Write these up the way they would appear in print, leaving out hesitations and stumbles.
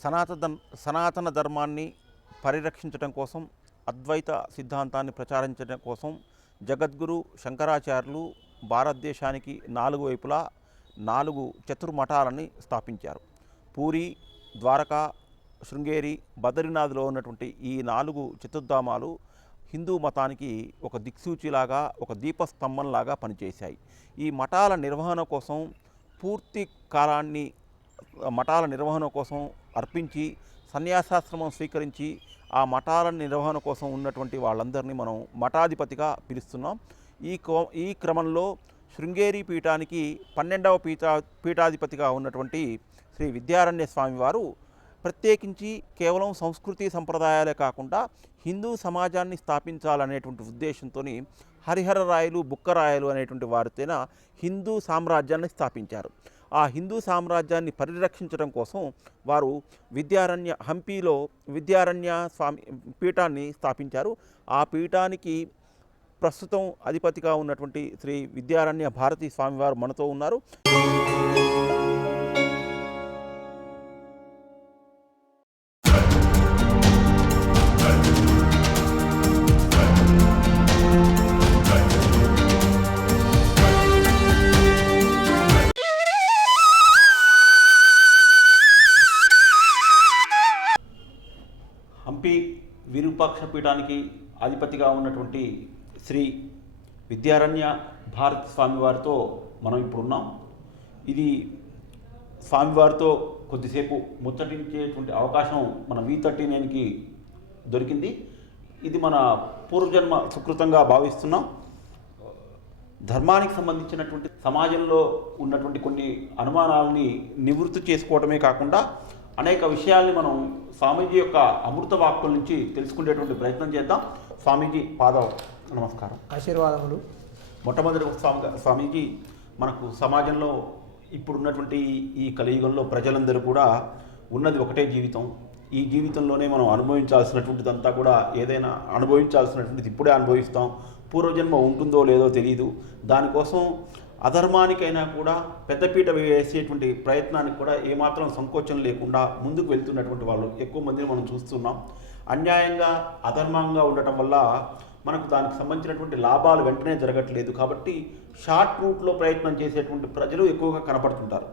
సనాతన ధర్మాన్ని పరిరక్షించడం కోసం, అద్వైత సిద్ధాంతాన్ని ప్రచారించడం కోసం జగద్గురు శంకరాచార్యులు భారతదేశానికి 4 వైపులా 4 చతుర్మఠాలని స్థాపించారు. పూరి, ద్వారకా, శృంగేరి, బద్రీనాథ్లో ఉన్నటువంటి ఈ 4 చతుర్ధామాలు హిందూ మతానికి ఒక దిక్సూచిలాగా, ఒక దీపస్తంభంలాగా పనిచేశాయి. ఈ మఠాల నిర్వహణ కోసం పూర్తి కాలాన్ని మఠాల నిర్వహణ కోసం అర్పించి సన్యాసాశ్రమం స్వీకరించి ఆ మఠాల నిర్వహణ కోసం ఉన్నటువంటి వాళ్ళందరినీ మనం మఠాధిపతిగా పిలుస్తున్నాం. ఈ క్రమంలో శృంగేరి పీఠానికి 12వ పీఠాధిపతిగా ఉన్నటువంటి శ్రీ విద్యారణ్య స్వామి వారు ప్రత్యేకించి కేవలం సంస్కృతి సంప్రదాయాలే కాకుండా హిందూ సమాజాన్ని స్థాపించాలనేటువంటి ఉద్దేశంతో హరిహర రాయలు, బుక్కరాయలు అనేటువంటి వారితోన హిందూ సామ్రాజ్యాన్ని స్థాపించారు. ఆ హిందూ సామ్రాజ్యాన్ని పరిరక్షించడం కోసం వారు హంపీలో విద్యారణ్య స్వామి పీఠాన్ని స్థాపించారు. ఆ పీఠానికి ప్రస్తుతం అధిపతిగా ఉన్నటువంటి శ్రీ విద్యారణ్య భారతీ స్వామివారు మనతో ఉన్నారు. హంపి విరూపాక్ష పీఠానికి అధిపతిగా ఉన్నటువంటి శ్రీ విద్యారణ్య భారతి స్వామివారితో మనం ఇప్పుడున్నాం. ఇది స్వామివారితో కొద్దిసేపు ముచ్చటించేటువంటి అవకాశం మన V39కి దొరికింది. ఇది మన పూర్వజన్మ సుకృతంగా భావిస్తున్నాం. ధర్మానికి సంబంధించినటువంటి సమాజంలో ఉన్నటువంటి కొన్ని అనుమానాలని నివృత్తి చేసుకోవడమే కాకుండా అనేక విషయాల్ని మనం స్వామీజీ యొక్క అమృత వాక్కుల నుంచి తెలుసుకునేటువంటి ప్రయత్నం చేద్దాం. స్వామీజీ నమస్కారం, ఆశీర్వాదములు. మొట్టమొదటి స్వామీజీ, మనకు సమాజంలో ఇప్పుడున్నటువంటి ఈ కలియుగంలో ప్రజలందరూ కూడా ఉన్నది ఒకటే జీవితం. ఈ జీవితంలోనే మనం అనుభవించాల్సినటువంటిదంతా కూడా ఏదైనా అనుభవించాల్సినటువంటిది ఇప్పుడే అనుభవిస్తాం. పూర్వజన్మ ఉంటుందో లేదో తెలియదు. దానికోసం అధర్మానికైనా కూడా పెద్దపీట వేసేటువంటి ప్రయత్నానికి కూడా ఏమాత్రం సంకోచం లేకుండా ముందుకు వెళ్తున్నటువంటి వాళ్ళు ఎక్కువ మందిని మనం చూస్తున్నాం. అన్యాయంగా అధర్మంగా ఉండటం వల్ల మనకు దానికి సంబంధించినటువంటి లాభాలు వెంటనే జరగట్లేదు. కాబట్టి షార్ట్ రూట్లో ప్రయత్నం చేసేటువంటి ప్రజలు ఎక్కువగా కనపడుతుంటారు.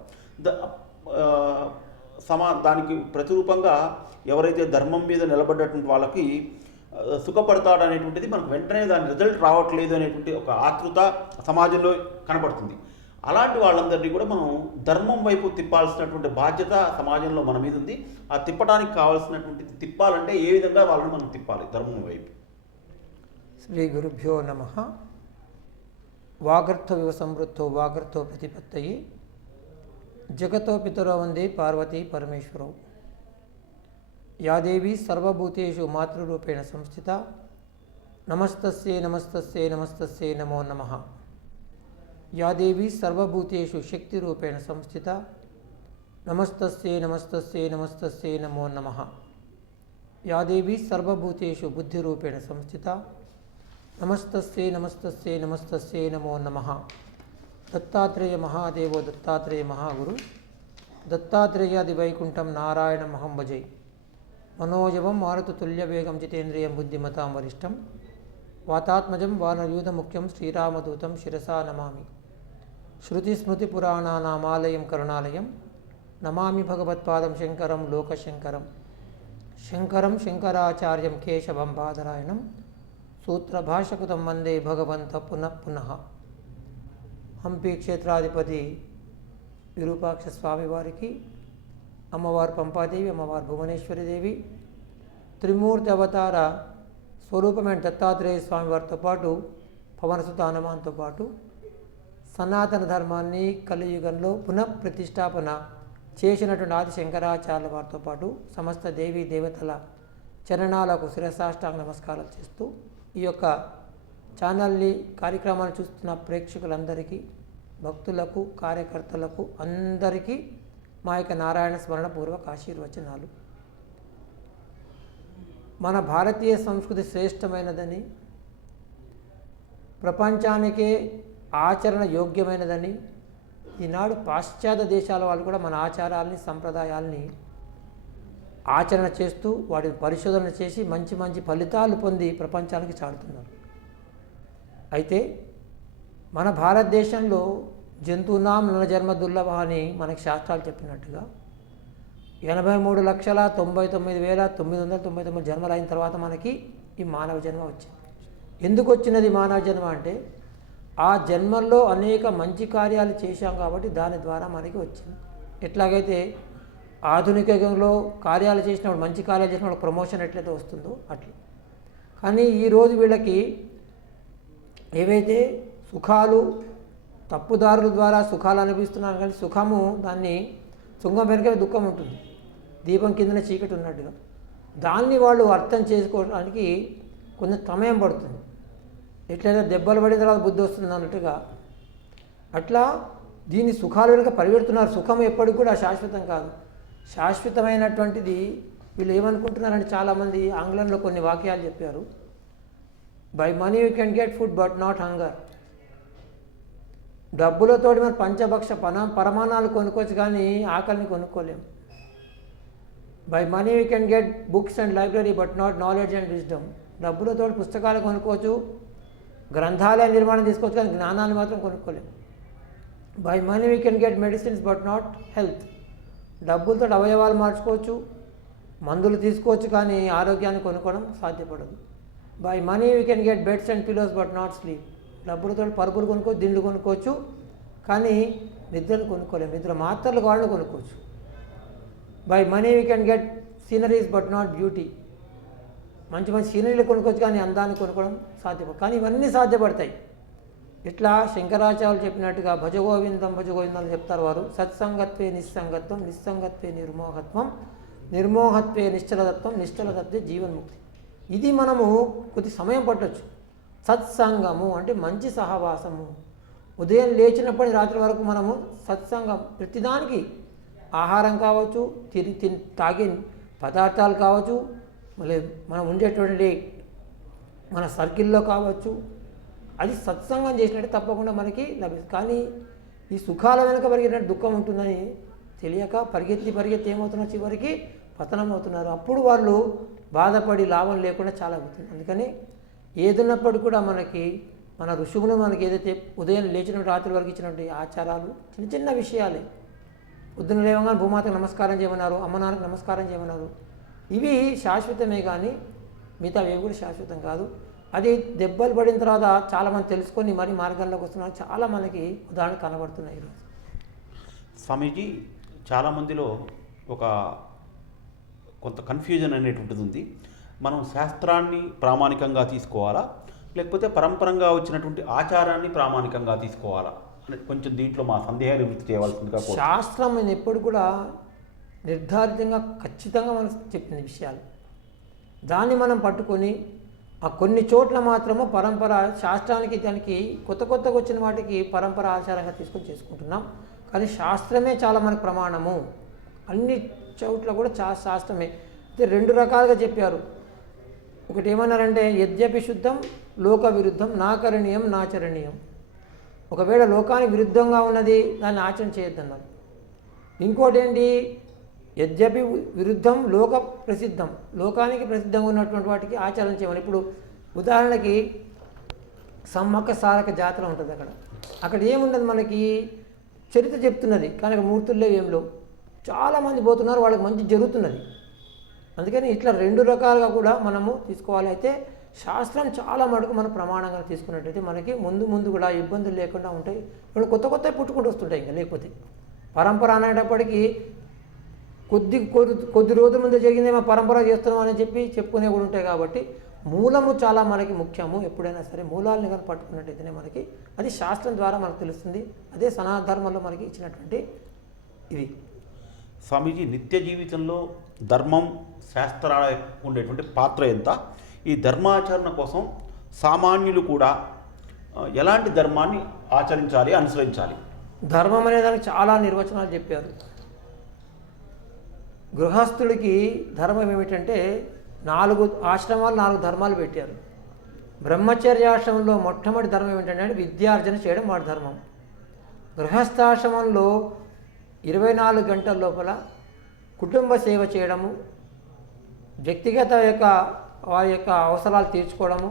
దానికి ప్రతిరూపంగా ఎవరైతే ధర్మం మీద నిలబడ్డటువంటి వాళ్ళకి సుఖపడతాడనేటువంటిది మనకు వెంటనే దాని రిజల్ట్ రావట్లేదు అనేటువంటి ఒక ఆతృత సమాజంలో కనపడుతుంది. అలాంటి వాళ్ళందరినీ కూడా మనం ధర్మం వైపు తిప్పాల్సినటువంటి బాధ్యత సమాజంలో మన మీద ఉంది. ఆ తిప్పడానికి కావాల్సినటువంటి తిప్పాలంటే ఏ విధంగా వాళ్ళని మనం తిప్పాలి ధర్మం వైపు? శ్రీ గురుభ్యో నమః. వాగర్థో వివ సంవృద్ధో వాగర్థో ప్రతిపత్తయే జగతో పితరో వందే పార్వతీ పరమేశ్వరౌ. యా దేవి సర్వభూతేషు మాతృరూపేణ సంస్థిత నమస్తస్యై నమస్తస్యై నమస్తస్యై నమో నమః. యా దేవి సర్వభూతేషు శక్తిరూపేణ సంస్థిత నమస్తస్యై నమస్తస్యై నమస్తస్యై నమో నమః. యా దేవి సర్వభూతేషు బుద్ధిరూపేణ సంస్థిత నమస్తస్యై నమస్తస్యై నమస్తస్యై నమో నమః. దత్తాత్రేయ మహాదేవో దత్తాత్రేయ మహాగురు దత్తాత్రేయాది వైకుంఠం నారాయణమహం భజే. మనోజవం మారుతుల్యవేగం జితేంద్రియం బుద్ధిమతాం వరిష్టం వాతాత్మజం వానరయూధముఖ్యం శ్రీరామదూతం శిరసా నమామి. శృతిస్మృతిపురాణానామాలయం కరుణాలయం నమామి భగవత్పాదం శంకరం లోకశంకరం. శంకరం శంకరాచార్యం కేశవం బాదరాయణం సూత్రభాషకృతం వందే భగవంత పునః పునః. హంపి క్షేత్రాధిపతి విరూపాక్ష స్వామివారికి, అమ్మవారు పంపాదేవి, అమ్మవారు భువనేశ్వరిదేవి, త్రిమూర్తి అవతార స్వరూపమైన దత్తాత్రేయ స్వామివారితో పాటు పవనసుత హనుమాన్తో పాటు సనాతన ధర్మాన్ని కలియుగంలో పునఃప్రతిష్టాపన చేసినటువంటి ఆది శంకరాచార్యుల వారితో పాటు సమస్త దేవీ దేవతల చరణాలకు శిరసాష్టాంగ నమస్కారాలు చేస్తూ ఈ యొక్క ఛానల్ని కార్యక్రమాన్ని చూస్తున్న ప్రేక్షకులందరికీ, భక్తులకు, కార్యకర్తలకు అందరికీ మా యొక్క నారాయణ స్మరణ పూర్వక ఆశీర్వచనాలు. మన భారతీయ సంస్కృతి శ్రేష్టమైనదని, ప్రపంచానికే ఆచరణ యోగ్యమైనదని ఈనాడు పాశ్చాత్య దేశాల వాళ్ళు కూడా మన ఆచారాలని, సంప్రదాయాల్ని ఆచరణ చేస్తూ వాటిని పరిశోధన చేసి మంచి మంచి ఫలితాలు పొంది ప్రపంచానికి చాటుతున్నారు. అయితే మన భారతదేశంలో జంతువునాం నరజన్మ దుర్లభ అని మనకి శాస్త్రాలు చెప్పినట్టుగా 83,99,999 జన్మలు అయిన తర్వాత మనకి ఈ మానవ జన్మ వచ్చింది. ఎందుకు వచ్చినది మానవ జన్మ అంటే ఆ జన్మల్లో అనేక మంచి కార్యాలు చేశాం కాబట్టి దాని ద్వారా మనకి వచ్చింది. ఎట్లాగైతే ఆధునిక యుగంలో కార్యాలు చేసినప్పుడు మంచి కార్యాలు చేసినప్పుడు ప్రమోషన్ ఎట్లయితే వస్తుందో అట్లా. కానీ ఈరోజు వీళ్ళకి ఏవైతే సుఖాలు తప్పుదారుల ద్వారా సుఖాలు అనిపిస్తున్నారు, కానీ సుఖము దాన్ని సుఖం వెనుక దుఃఖం ఉంటుంది, దీపం కిందన చీకటి ఉన్నట్టుగా. దాన్ని వాళ్ళు అర్థం చేసుకోవడానికి కొంచెం సమయం పడుతుంది. ఎట్లయితే దెబ్బలు పడిన తర్వాత బుద్ధి వస్తుంది అన్నట్టుగా అట్లా దీన్ని సుఖాలు వెనుక పరిగెడుతున్నారు. సుఖం ఎప్పటికి కూడా శాశ్వతం కాదు. శాశ్వతమైనటువంటిది వీళ్ళు ఏమనుకుంటున్నారంటే చాలామంది ఆంగ్లంలో కొన్ని వాక్యాలు చెప్పారు. By money you can get food but not hunger. డబ్బులతోటి మనం పంచభక్ష పరమాణాలు కొనుక్కోవచ్చు కానీ ఆకలిని కొనుక్కోలేము. By money you can get books and library but not knowledge and wisdom. డబ్బులతో పుస్తకాలు కొనుక్కోవచ్చు, గ్రంథాలయ నిర్మాణం చేసుకోవచ్చు కానీ జ్ఞానాన్ని మాత్రం కొనుక్కోలేము. By money we can get medicines but not health. డబ్బులతో అవయవాలు మార్చుకోవచ్చు, మందులు తీసుకోవచ్చు కానీ ఆరోగ్యాన్ని కొనుక్కోవడం సాధ్యపడదు. By money we can get beds and pillows but not sleep. డబ్బులతో పరుపులు కొనుక్కోవచ్చు, దిండ్లు కొనుక్కోవచ్చు కానీ నిద్రను కొనుక్కోలేము. నిద్ర మాత్రలు కావాలని కొనుక్కోవచ్చు. By money we can get sceneries but not beauty. మంచి మంచి సీనరీలు కొనుక్కోవచ్చు కానీ అందాన్ని కొనుక్కోవడం సాధ్యపడదు. కానీ ఇవన్నీ సాధ్యపడతాయి. ఇట్లా శంకరాచార్యులు చెప్పినట్టుగా భజగోవిందం భజగోవిందం అని చెప్తారు వారు. సత్సంగత్వే నిస్సంగత్వం, నిస్సంగత్వే నిర్మోహత్వం, నిర్మోహత్వే నిశ్చలతత్వం, నిశ్చలతత్వే జీవన్ముక్తి. ఇది మనము కొద్ది సమయం పట్టవచ్చు. సత్సంగము అంటే మంచి సహవాసము. ఉదయం లేచినప్పటి రాత్రి వరకు మనము సత్సంగం, ప్రతిదానికి ఆహారం కావచ్చు, తాగే పదార్థాలు కావచ్చు, మళ్ళీ మనం ఉండేటువంటి మన సర్కిల్లో కావచ్చు, అది సత్సంగం చేసినట్టు తప్పకుండా మనకి లభిస్తుంది. కానీ ఈ సుఖాల వెనుక పరిగెట్టినట్టు దుఃఖం ఉంటుందని తెలియక పరిగెత్తి ఏమవుతున్నారు, చివరికి పతనం అవుతున్నారు. అప్పుడు వాళ్ళు బాధపడి లాభం లేకుండా చాలా అవుతుంది. అందుకని ఏదున్నప్పుడు కూడా మనకి మన ఋషువులు మనకి ఏదైతే ఉదయం లేచిన రాత్రి వరకు ఇచ్చినటువంటి ఆచారాలు చిన్న చిన్న విషయాలే. పొద్దున లేవగానే భూమాతకు నమస్కారం చేయమన్నారు, అమ్మ నాన్నకు నమస్కారం చేయమన్నారు. ఇవి శాశ్వతమే కానీ మిగతా అవి కూడా శాశ్వతం కాదు. అది దెబ్బలు పడిన తర్వాత చాలామంది తెలుసుకొని మరి మార్గంలోకి వస్తున్నారు. చాలా మనకి ఉదాహరణ కనబడుతున్నాయి ఈరోజు. స్వామీజీ, చాలామందిలో కొంత కన్ఫ్యూజన్ అనేటువంటిది ఉంది. మనం శాస్త్రాన్ని ప్రామాణికంగా తీసుకోవాలా లేకపోతే పరంపరంగా వచ్చినటువంటి ఆచారాన్ని ప్రామాణికంగా తీసుకోవాలా అని కొంచెం దీంట్లో మా సందేహాలు నివృత్తి చేయవలసిందిగా. శాస్త్రం నేను ఎప్పుడు కూడా నిర్ధారితంగా ఖచ్చితంగా మనకు చెప్పిన విషయాలు దాన్ని మనం పట్టుకొని ఆ కొన్ని చోట్ల మాత్రము పరంపర శాస్త్రానికి దానికి కొత్తగా వచ్చిన వాటికి పరంపర ఆచారంగా తీసుకొని చేసుకుంటున్నాం. కానీ శాస్త్రమే చాలా మనకు ప్రమాణము. అన్ని చోట్ల కూడా శాస్త్రమే. అయితే రెండు రకాలుగా చెప్పారు. ఒకటి ఏమన్నారంటే యద్యపి శుద్ధం లోక విరుద్ధం నాకరణీయం నాచరణీయం. ఒకవేళ లోకానికి విరుద్ధంగా ఉన్నది దాన్ని ఆచరణ చేయొద్దన్నారు. ఇంకోటి ఏంటి, యద్యపి విరుద్ధం లోక ప్రసిద్ధం, లోకానికి ప్రసిద్ధంగా ఉన్నటువంటి వాటికి ఆచరణ చేయమని. ఇప్పుడు ఉదాహరణకి సమ్మక్క సారక జాతర ఉంటుంది. అక్కడ ఏముండదు, మనకి చరిత్ర చెప్తున్నది కానీ అక్కడ మూర్తుల్లో ఏం లేవు. చాలామంది పోతున్నారు, వాళ్ళకి మంచి జరుగుతున్నది. అందుకని ఇట్లా రెండు రకాలుగా కూడా మనము తీసుకోవాలి. అయితే శాస్త్రం చాలా మటుకు మనం ప్రమాణంగా తీసుకున్నట్టయితే మనకి ముందు కూడా ఇబ్బందులు లేకుండా ఉంటాయి. ఇప్పుడు కొత్త పుట్టుకుంటూ వస్తుంటాయి. ఇంకా లేకపోతే పరంపర అనేటప్పటికీ కొద్ది రోజుల ముందు జరిగిందేమో పరంపర చేస్తున్నాం అని చెప్పుకునే కూడా ఉంటాయి. కాబట్టి మూలము చాలా మనకి ముఖ్యము. ఎప్పుడైనా సరే మూలాలను కానీ పట్టుకున్నట్టయితేనే మనకి అది శాస్త్రం ద్వారా మనకు తెలుస్తుంది. అదే సనాతన ధర్మంలో మనకి ఇచ్చినటువంటి ఇది. స్వామీజీ, నిత్య జీవితంలో ధర్మం శాస్త్రాల ఉండేటువంటి పాత్ర ఎంత? ఈ ధర్మాచరణ కోసం సామాన్యులు కూడా ఎలాంటి ధర్మాన్ని ఆచరించాలి, అనుసరించాలి? ధర్మం అనే దానికి చాలా నిర్వచనాలు చెప్పారు. గృహస్థుడికి ధర్మం ఏమిటంటే 4 ఆశ్రమాలు 4 ధర్మాలు పెట్టారు. బ్రహ్మచర్యాశ్రమంలో మొట్టమొదటి ధర్మం ఏమిటంటే విద్యార్జన చేయడం వాడి ధర్మం. గృహస్థాశ్రమంలో 24 గంటల లోపల కుటుంబ సేవ చేయడము, వ్యక్తిగత వారి యొక్క అవసరాలు తీర్చుకోవడము,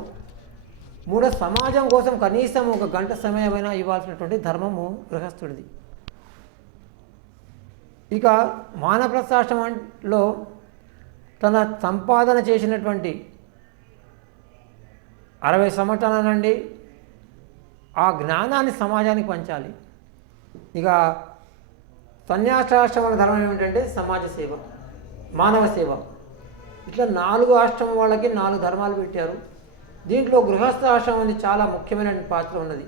మూడో సమాజం కోసం కనీసం 1 గంట సమయమైనా ఇవ్వాల్సినటువంటి ధర్మము గృహస్థుడిది. ఇక వానప్రస్థాశ్రమంలో తన సంపాదన చేసినటువంటి 60 సంవత్సరాల ఆ జ్ఞానాన్ని సమాజానికి పంచాలి. ఇక సన్యాసాశ్రమం ధర్మం ఏమిటంటే సమాజ సేవ, మానవ సేవ. ఇట్లా 4 ఆశ్రమం వాళ్ళకి 4 ధర్మాలు పెట్టారు. దీంట్లో గృహస్థ ఆశ్రమం చాలా ముఖ్యమైన పాత్ర ఉన్నది.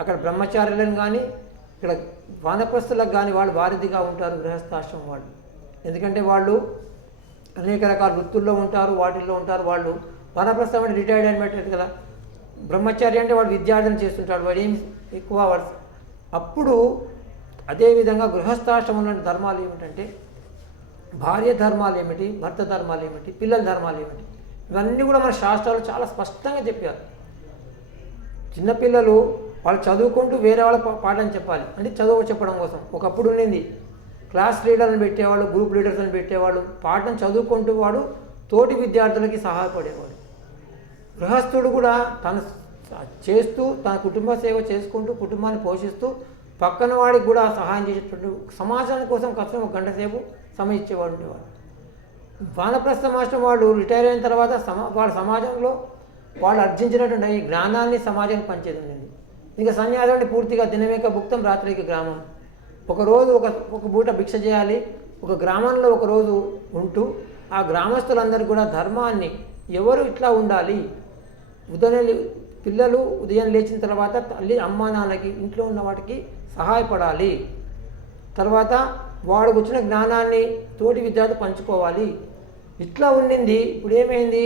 అక్కడ బ్రహ్మచారులను కానీ ఇక్కడ వానప్రస్థులకు కానీ వాళ్ళు వారధిగా ఉంటారు గృహస్థాశ్రమం వాళ్ళు. ఎందుకంటే వాళ్ళు అనేక రకాల వృత్తుల్లో ఉంటారు, వాటిల్లో ఉంటారు. వాళ్ళు వానప్రస్థం అంటే రిటైర్డ్ అని పెట్టారు కదా. బ్రహ్మచారి అంటే వాడు విద్యార్థన చేస్తుంటాడు, వాడు ఏం ఎక్కువ వాడు. అప్పుడు అదేవిధంగా గృహస్థాశ్రమంలోని ధర్మాలు ఏమిటంటే భార్య ధర్మాలు ఏమిటి, భర్త ధర్మాలు ఏమిటి, పిల్లల ధర్మాలు ఏమిటి, ఇవన్నీ కూడా మన శాస్త్రాలు చాలా స్పష్టంగా చెప్పారు. చిన్నపిల్లలు వాళ్ళు చదువుకుంటూ వేరే వాళ్ళ పాఠం చెప్పాలి అంటే చదువు చెప్పడం కోసం. ఒకప్పుడు ఉండింది క్లాస్ లీడర్ని పెట్టేవాళ్ళు, గ్రూప్ లీడర్స్ని పెట్టేవాళ్ళు, పాఠం చదువుకుంటూ వాడు తోటి విద్యార్థులకి సహాయపడేవాడు. గృహస్థుడు కూడా తను చేస్తూ తన కుటుంబ సేవ చేసుకుంటూ కుటుంబాన్ని పోషిస్తూ పక్కన వాడికి కూడా సహాయం చేసేటట్టు సమాజాని కోసం కష్టం 1 గంట సేపు సమయం ఇచ్చేవాడు ఉండేవాడు. వానప్రస్థ మాస్టర్ వాళ్ళు రిటైర్ అయిన తర్వాత వాళ్ళ సమాజంలో వాళ్ళు అర్జించినటువంటి ఈ జ్ఞానాన్ని సమాజానికి పంచేది ఉంది. ఇంకా సన్యాసాన్ని పూర్తిగా దినమేక భుక్తం రాత్రికి గ్రామం. ఒకరోజు ఒక పూట భిక్ష చేయాలి, ఒక గ్రామంలో ఒకరోజు ఉంటూ ఆ గ్రామస్తులందరూ కూడా ధర్మాన్ని ఎవరు ఇట్లా ఉండాలి, పిల్లలు ఉదయం లేచిన తర్వాత తల్లి అమ్మా నాన్నకి ఇంట్లో ఉన్న వాటికి సహాయపడాలి, తర్వాత వాడికి వచ్చిన జ్ఞానాన్ని తోటి విద్యార్థి పంచుకోవాలి, ఇట్లా ఉండింది. ఇప్పుడు ఏమైంది,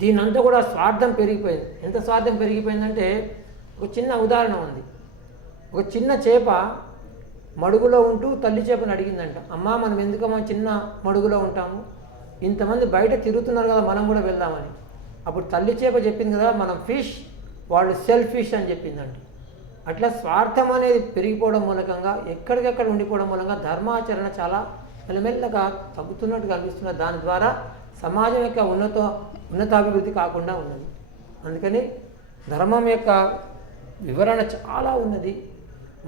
దీనంతా కూడా స్వార్థం పెరిగిపోయింది. ఎంత స్వార్థం పెరిగిపోయిందంటే ఒక చిన్న ఉదాహరణ ఉంది. ఒక చిన్న చేప మడుగులో ఉంటూ తల్లి చేపను అడిగిందంట, అమ్మా మనం ఎందుకమ్మా చిన్న మడుగులో ఉంటాము, ఇంతమంది బయట తిరుగుతున్నారు కదా మనం కూడా వెళ్దామని. అప్పుడు తల్లి చేప చెప్పింది కదా మనం ఫిష్, వాళ్ళు సెల్ఫిష్ అని చెప్పిందంట. అట్లా స్వార్థం అనేది పెరిగిపోవడం మూలకంగా ఎక్కడికెక్కడ ఉండిపోవడం మూలంగా ధర్మాచరణ చాలా మెల్లమెల్లగా తగ్గుతున్నట్టు కనిపిస్తున్నది. దాని ద్వారా సమాజం యొక్క ఉన్నతాభివృద్ధి కాకుండా ఉన్నది. అందుకని ధర్మం యొక్క వివరణ చాలా ఉన్నది.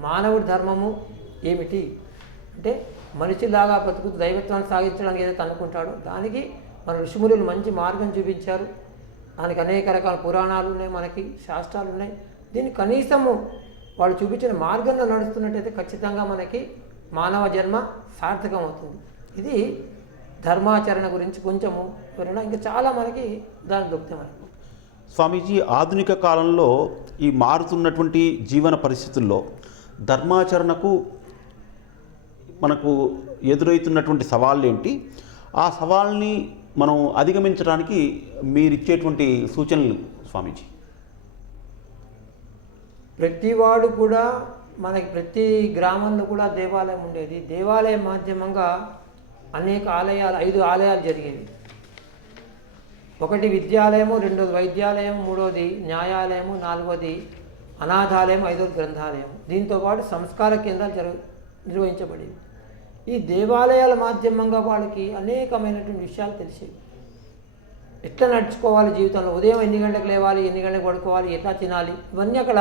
మానవుడి ధర్మము ఏమిటి అంటే మనిషిలాగా బతుకుతూ దైవత్వాన్ని సాగించడానికి ఏదైతే అనుకుంటాడో దానికి మన ఋషిమునులు మంచి మార్గం చూపించారు. దానికి అనేక రకాల పురాణాలు ఉన్నాయి, మనకి శాస్త్రాలు ఉన్నాయి. దీన్ని కనీసము వాళ్ళు చూపించిన మార్గంలో నడుస్తున్నట్టయితే ఖచ్చితంగా మనకి మానవ జన్మ సార్థకం అవుతుంది. ఇది ధర్మాచరణ గురించి కొంచెము వివరణ. ఇంకా చాలా మనకి దాని దొరుకుతాయి మనకు. స్వామీజీ, ఆధునిక కాలంలో ఈ మారుతున్నటువంటి జీవన పరిస్థితుల్లో ధర్మాచరణకు మనకు ఎదురవుతున్నటువంటి సవాళ్ళు ఏంటి, ఆ సవాల్ని మనం అధిగమించడానికి మీరిచ్చేటువంటి సూచనలు స్వామీజీ? ప్రతివాడు కూడా మనకి ప్రతి గ్రామంలో కూడా దేవాలయం ఉండేది. దేవాలయం మాధ్యమంగా అనేక ఆలయాలు 5 ఆలయాలు జరిగేవి. ఒకటి విద్యాలయము, రెండోది వైద్యాలయం, మూడోది న్యాయాలయము, నాలుగోది అనాథాలయం, ఐదోది గ్రంథాలయం. దీంతోపాటు సంస్కార కేంద్రాలు నిర్వహించబడేవి. ఈ దేవాలయాల మాధ్యమంగా వాళ్ళకి అనేకమైనటువంటి విషయాలు తెలిసేవి. ఎట్లా నడుచుకోవాలి జీవితంలో, ఉదయం ఎన్ని గంటలకు లేవాలి, ఎన్ని గంటలకు పడుకోవాలి, ఎట్లా తినాలి, ఇవన్నీ అక్కడ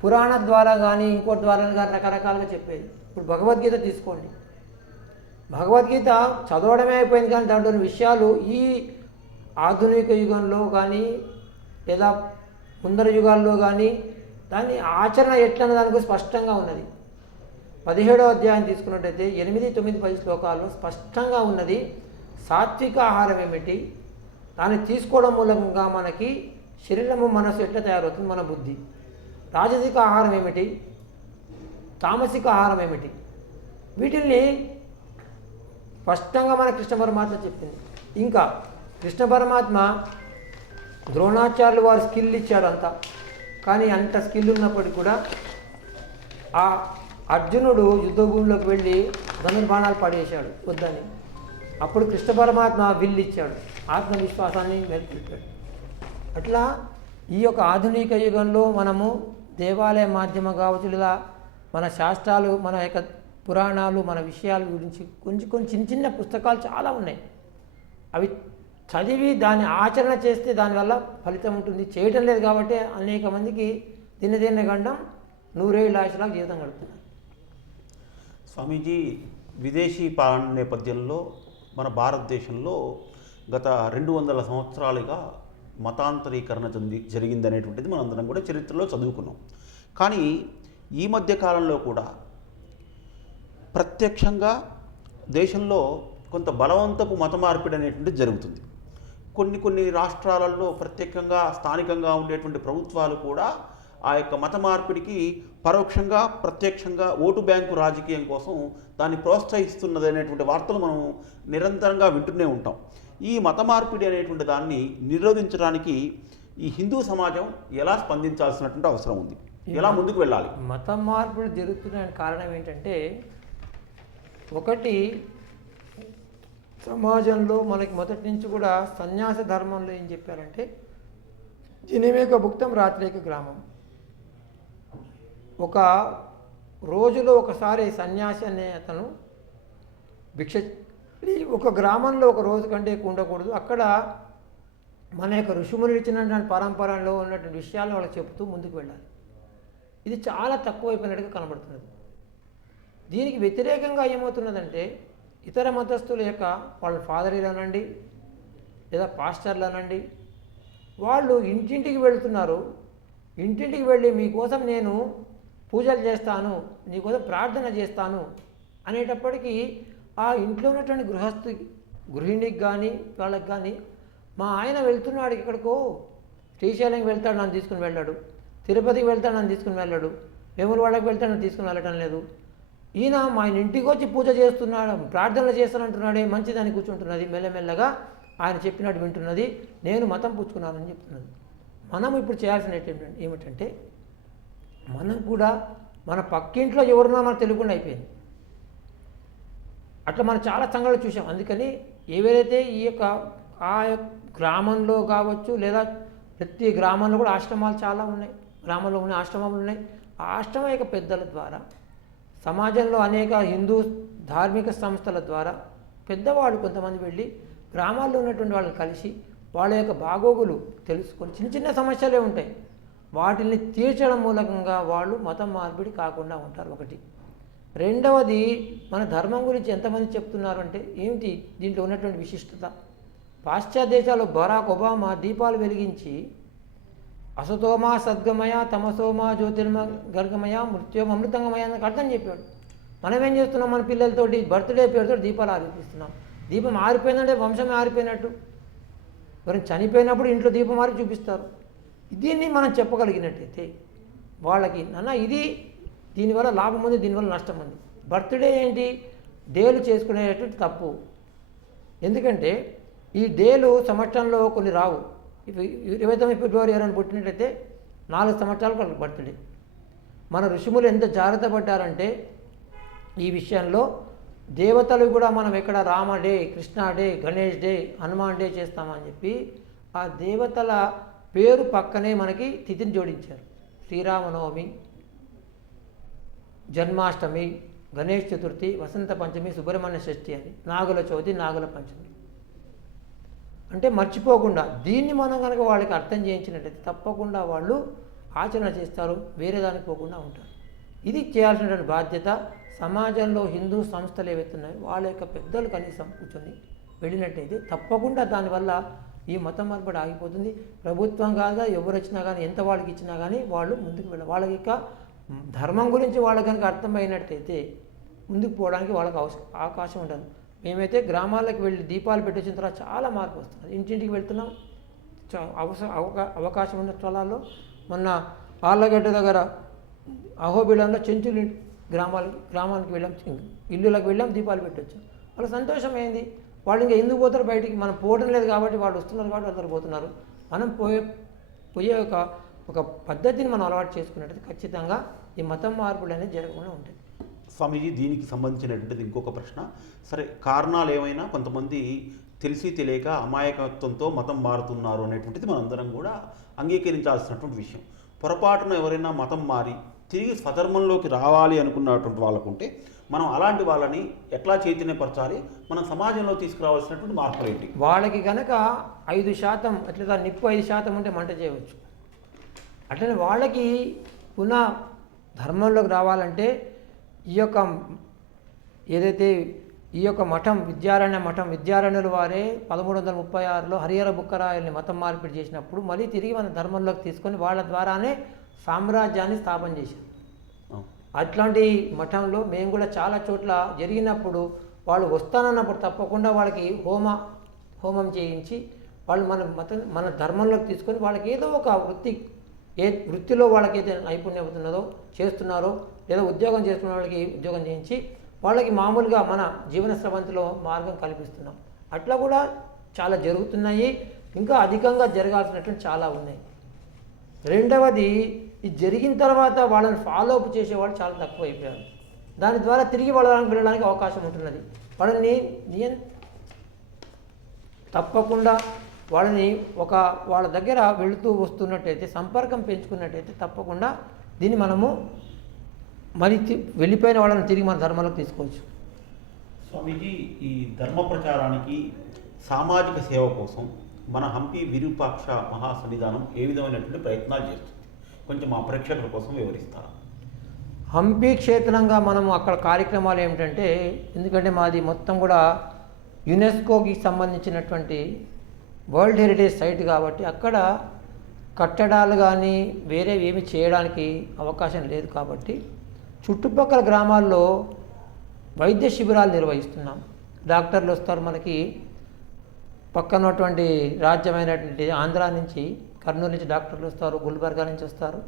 పురాణ ద్వారా కానీ ఇంకోటి ద్వారా కానీ రకరకాలుగా చెప్పేది. ఇప్పుడు భగవద్గీత తీసుకోండి, భగవద్గీత చదవడమే అయిపోయింది, కానీ దాంట్లోని విషయాలు ఈ ఆధునిక యుగంలో కానీ లేదా ముందర యుగాల్లో కానీ దాని ఆచరణ ఎట్లన్న దానికి స్పష్టంగా ఉన్నది. 17వ అధ్యాయం తీసుకున్నట్టయితే 8, 9, 10 శ్లోకాల్లో స్పష్టంగా ఉన్నది. సాత్విక ఆహారం ఏమిటి, దాన్ని తీసుకోవడం మూలంగా మనకి శరీరము మనసు ఎట్లా తయారవుతుంది, మన బుద్ధి. రాజసిక ఆహారం ఏమిటి, తామసిక ఆహారం ఏమిటి, వీటిల్ని స్పష్టంగా మన కృష్ణ పరమాత్మ చెప్పింది. ఇంకా కృష్ణ పరమాత్మ ద్రోణాచార్యులు వారు స్కిల్ ఇచ్చాడు అంతా, కానీ అంత స్కిల్ ఉన్నప్పటికీ కూడా ఆ అర్జునుడు యుద్ధభూమిలోకి వెళ్ళి ధనుర్బాణాలు పడేశాడు వద్దని. అప్పుడు కృష్ణ పరమాత్మ విల్లు ఇచ్చాడు, ఆత్మవిశ్వాసాన్ని మెరుగుపెట్టాడు. అట్లా ఈ యొక్క ఆధునిక యుగంలో మనము దేవాలయ మాధ్యమం కావచ్చు, లేదా మన శాస్త్రాలు, మన యొక్క పురాణాలు, మన విషయాల గురించి కొంచెం చిన్న చిన్న పుస్తకాలు చాలా ఉన్నాయి. అవి చదివి దాన్ని ఆచరణ చేస్తే దానివల్ల ఫలితం ఉంటుంది. చేయటం లేదు కాబట్టి అనేక మందికి దినదిన గండం నూరేళ్ళ ఆశలాగా జీవితం గడుపుతున్నారు. స్వామీజీ, విదేశీ పాలన నేపథ్యంలో మన భారతదేశంలో గత 200 సంవత్సరాలుగా మతాంతరీకరణ జరిగిందనేటువంటిది మనందరం కూడా చరిత్రలో చదువుకున్నాం. కానీ ఈ మధ్య కాలంలో కూడా ప్రత్యక్షంగా దేశంలో కొంత బలవంతపు మత మార్పిడి అనేటువంటిది జరుగుతుంది. కొన్ని రాష్ట్రాలలో ప్రత్యేకంగా స్థానికంగా ఉండేటువంటి ప్రభుత్వాలు కూడా ఆ యొక్క మత మార్పిడికి పరోక్షంగా ప్రత్యక్షంగా ఓటు బ్యాంకు రాజకీయం కోసం దాన్ని ప్రోత్సహిస్తున్నది అనేటువంటి వార్తలు మనం నిరంతరంగా వింటూనే ఉంటాం. ఈ మత మార్పిడి అనేటువంటి దాన్ని నిరోధించడానికి ఈ హిందూ సమాజం ఎలా స్పందించాల్సినటువంటి అవసరం ఉంది, ఎలా ముందుకు వెళ్ళాలి? మత మార్పులు జరుగుతున్న కారణం ఏంటంటే, ఒకటి సమాజంలో మనకి మొదటి నుంచి కూడా సన్యాస ధర్మంలో ఏం చెప్పారంటే, జినివేక భుక్తం రాత్రేక గ్రామం. ఒక రోజులో ఒకసారి సన్యాసి అనే అతను భిక్ష ఒక గ్రామంలో ఒక రోజు కంటే ఎక్కువ ఉండకూడదు. అక్కడ మన యొక్క ఋషుములు ఇచ్చినటువంటి పరంపరలో ఉన్నటువంటి విషయాలను వాళ్ళకి చెబుతూ ముందుకు వెళ్ళాలి. ఇది చాలా తక్కువైపోయినట్టుగా కనబడుతున్నది. దీనికి వ్యతిరేకంగా ఏమవుతున్నదంటే, ఇతర మతస్థుల యొక్క వాళ్ళ ఫాదరీలు అనండి లేదా పాస్టర్లు అనండి, వాళ్ళు ఇంటింటికి వెళుతున్నారు. ఇంటింటికి వెళ్ళి మీకోసం నేను పూజలు చేస్తాను, నీకోసం ప్రార్థన చేస్తాను అనేటప్పటికీ ఆ ఇంట్లో ఉన్నటువంటి గృహిణికి కానీ వాళ్ళకి కానీ, మా ఆయన వెళ్తున్నాడు ఇక్కడికో, శ్రీశైలంకి వెళ్తాడు నన్ను తీసుకుని వెళ్ళాడు, తిరుపతికి వెళ్తాడు నన్ను తీసుకుని వెళ్ళాడు, వేములవాడకి వెళ్తాడు నన్ను తీసుకుని వెళ్ళటం లేదు, ఈయన మా ఆయన ఇంటికి వచ్చి పూజ చేస్తున్నాడు, ప్రార్థనలు చేస్తానంటున్నాడే, మంచిదని కూర్చుంటున్నది, మెల్లమెల్లగా ఆయన చెప్పినట్టు వింటున్నది, నేను మతం పుచ్చుకున్నానని చెప్తున్నది. మనం ఇప్పుడు చేయాల్సిన ఏమిటంటే, మనం కూడా మన పక్కింట్లో ఎవరున్నా మనకు తెలియకుండా అయిపోయింది. అట్లా మనం చాలా సంఘటనలు చూసాం. అందుకని ఎవరైతే ఈ యొక్క ఆ గ్రామంలో కావచ్చు లేదా ప్రతి గ్రామంలో కూడా ఆశ్రమాలు చాలా ఉన్నాయి, గ్రామంలో ఉన్న ఆశ్రమాలు ఉన్నాయి. ఆ ఆశ్రమ యొక్క పెద్దల ద్వారా, సమాజంలో అనేక హిందూ ధార్మిక సంస్థల ద్వారా పెద్దవాళ్ళు కొంతమంది వెళ్ళి గ్రామాల్లో ఉన్నటువంటి వాళ్ళని కలిసి వాళ్ళ యొక్క బాగోగులు తెలుసుకొని, చిన్న చిన్న సమస్యలే ఉంటాయి, వాటిని తీర్చడం మూలకంగా వాళ్ళు మతం మార్పిడి కాకుండా ఉంటారు. ఒకటి. రెండవది, మన ధర్మం గురించి ఎంతమంది చెప్తున్నారు అంటే ఏమిటి దీంట్లో ఉన్నటువంటి విశిష్టత. పాశ్చాత్య దేశాల్లో బరాక్ ఒబామా దీపాలు వెలిగించి అసతోమా సద్గమయ తమసోమా జ్యోతిర్మ గర్గమయ మృత్యోమ అమృతంగమయ అని అర్థం చెప్పాడు. మనం ఏం చేస్తున్నాం, మన పిల్లలతోటి బర్త్డే పేరుతో దీపాలు ఆరిపిస్తున్నాం. దీపం ఆరిపోయిందంటే వంశమే ఆరిపోయినట్టు. మరి చనిపోయినప్పుడు ఇంట్లో దీపం ఆరి చూపిస్తారు. దీన్ని మనం చెప్పగలిగినట్టయితే వాళ్ళకి, నాన్న ఇది దీనివల్ల లాభం ఉంది, దీనివల్ల నష్టం ఉంది. బర్త్డే ఏంటి, డేలు చేసుకునేటువంటి తప్పు. ఎందుకంటే ఈ డేలు సంవత్సరంలో కొన్ని రావు. 29 ఫిబ్రవరి ఎవరైనా పుట్టినట్లయితే 4 సంవత్సరాలకు వాళ్ళకి బర్త్డే. మన ఋషుములు ఎంత జాగ్రత్త పడ్డారంటే ఈ విషయంలో, దేవతలు కూడా మనం ఎక్కడ Rama day, Krishna day, Ganesh day, Hanuman day చేస్తామని చెప్పి ఆ దేవతల పేరు పక్కనే మనకి తిథిని జోడించారు. శ్రీరామనవమి, జన్మాష్టమి, గణేష్ చతుర్థి, వసంత పంచమి, సుబ్రహ్మణ్య షష్ఠి అని, నాగుల చవితి, నాగుల పంచమి. అంటే మర్చిపోకుండా దీన్ని మనం కనుక వాళ్ళకి అర్థం చేయించినట్టయితే తప్పకుండా వాళ్ళు ఆచరణ చేస్తారు, వేరే దానికి పోకుండా ఉంటారు. ఇది చేయాల్సినటువంటి బాధ్యత సమాజంలో హిందూ సంస్థలు ఏవైతున్నాయో వాళ్ళ యొక్క పెద్దలు కనీసం కూర్చొని వెళ్ళినట్టయితే తప్పకుండా దానివల్ల ఈ మతం మార్పిడి ఆగిపోతుంది. ప్రభుత్వం కాదుగా ఎవరు వచ్చినా కానీ, ఎంత వాళ్ళకి ఇచ్చినా కానీ వాళ్ళు ముందుకు వెళ్ళాలి. వాళ్ళకి ఇక ధర్మం గురించి వాళ్ళకి కనుక అర్థమైనట్టయితే ముందుకు పోవడానికి వాళ్ళకి అవకాశం ఉండదు. మేమైతే గ్రామాలకు వెళ్ళి దీపాలు పెట్టొచ్చిన తర్వాత చాలా మార్పు వస్తుంది. ఇంటింటికి వెళ్తున్నాం. అవకాశం ఉన్న స్థలాల్లో మొన్న ఆళ్ళగడ్డ దగ్గర అహోబిలంలో చెంచులు గ్రామానికి వెళ్ళాం, ఇల్లులకు వెళ్ళాం, దీపాలు పెట్టొచ్చాం. వాళ్ళ సంతోషం ఏంది, వాళ్ళు ఇంకా ఎందుకు పోతారు బయటికి, మనం పోవడం లేదు కాబట్టి వాళ్ళు వస్తున్నారు కాబట్టి అందరు పోతున్నారు. మనం పోయే ఒక పద్ధతిని మనం అలవాటు చేసుకున్నట్టు ఖచ్చితంగా ఈ మతం మార్పులు అనేది జరగకుండా ఉంటాయి. స్వామీజీ, దీనికి సంబంధించినటువంటిది ఇంకొక ప్రశ్న. సరే, కారణాలు ఏమైనా కొంతమంది తెలిసి తెలియక అమాయకత్వంతో మతం మారుతున్నారు అనేటువంటిది మనందరం కూడా అంగీకరించాల్సినటువంటి విషయం. పొరపాటున ఎవరైనా మతం మారి తిరిగి స్వధర్మంలోకి రావాలి అనుకున్నటువంటి వాళ్ళకుంటే మనం అలాంటి వాళ్ళని ఎట్లా చైతన్యపరచాలి, మన సమాజంలో తీసుకురావాల్సినటువంటి మార్పులు ఏంటి? వాళ్ళకి కనుక 5% అట్లా నిప్పు 5% ఉంటే మంట చేయవచ్చు. అట్లనే వాళ్ళకి పునః ధర్మంలోకి రావాలంటే ఈ యొక్క ఏదైతే ఈ యొక్క మఠం విద్యారణ్యుల వారే 1336లో హరిహర బుక్కరాయల్ని మతం మార్పిడి చేసినప్పుడు మళ్ళీ తిరిగి మన ధర్మంలోకి తీసుకొని వాళ్ళ ద్వారానే సామ్రాజ్యాన్ని స్థాపన చేశారు. అట్లాంటి మఠంలో మేము కూడా చాలా చోట్ల జరిగినప్పుడు వాళ్ళు వస్తానన్నప్పుడు తప్పకుండా వాళ్ళకి హోమం చేయించి వాళ్ళు మన ధర్మంలోకి తీసుకొని వాళ్ళకి ఏదో ఒక వృత్తిలో వాళ్ళకైతే నైపుణ్యం అవుతున్నదో చేస్తున్నారో, లేదా ఉద్యోగం చేస్తున్న వాళ్ళకి ఉద్యోగం చేయించి వాళ్ళకి మామూలుగా మన జీవన స్రవంతిలో మార్గం కల్పిస్తున్నాం. అట్లా కూడా చాలా జరుగుతున్నాయి. ఇంకా అధికంగా జరగాల్సినటువంటి చాలా ఉన్నాయి. రెండవది, ఇది జరిగిన తర్వాత వాళ్ళని ఫాలో అప్ చేసేవాళ్ళు చాలా తక్కువ అయిపోయారు. దాని ద్వారా తిరిగి వాళ్ళకి వెళ్ళడానికి అవకాశం ఉంటున్నది. వాళ్ళని తప్పకుండా వాళ్ళ దగ్గర వెళుతూ వస్తున్నట్టయితే, సంపర్కం పెంచుకున్నట్టయితే తప్పకుండా దీన్ని మనము మరి వెళ్ళిపోయిన వాళ్ళని తిరిగి మన ధర్మంలోకి తీసుకోవచ్చు. స్వామీజీ, ఈ ధర్మ ప్రచారానికి సామాజిక సేవ కోసం మన హంపి విరూపాక్ష మహాసన్నిధానం ఏ విధమైనటువంటి ప్రయత్నాలు చేస్తుంది? కొంచెం మా ప్రేక్షకుల కోసం వివరిస్తారా? హంపి క్షేత్రంగా మనము అక్కడ కార్యక్రమాలు ఏమిటంటే, ఎందుకంటే మాది మొత్తం కూడా యునెస్కోకి సంబంధించినటువంటి వరల్డ్ హెరిటేజ్ సైట్ కాబట్టి అక్కడ కట్టడాలు కానీ వేరే ఏమి చేయడానికి అవకాశం లేదు. కాబట్టి చుట్టుపక్కల గ్రామాల్లో వైద్య శిబిరాలు నిర్వహిస్తున్నాం. డాక్టర్లు వస్తారు, మనకి పక్కనటువంటి రాజ్యమైనటువంటి ఆంధ్ర నుంచి, కర్నూలు నుంచి డాక్టర్లు వస్తారు, గుల్బర్గా నుంచి వస్తారు.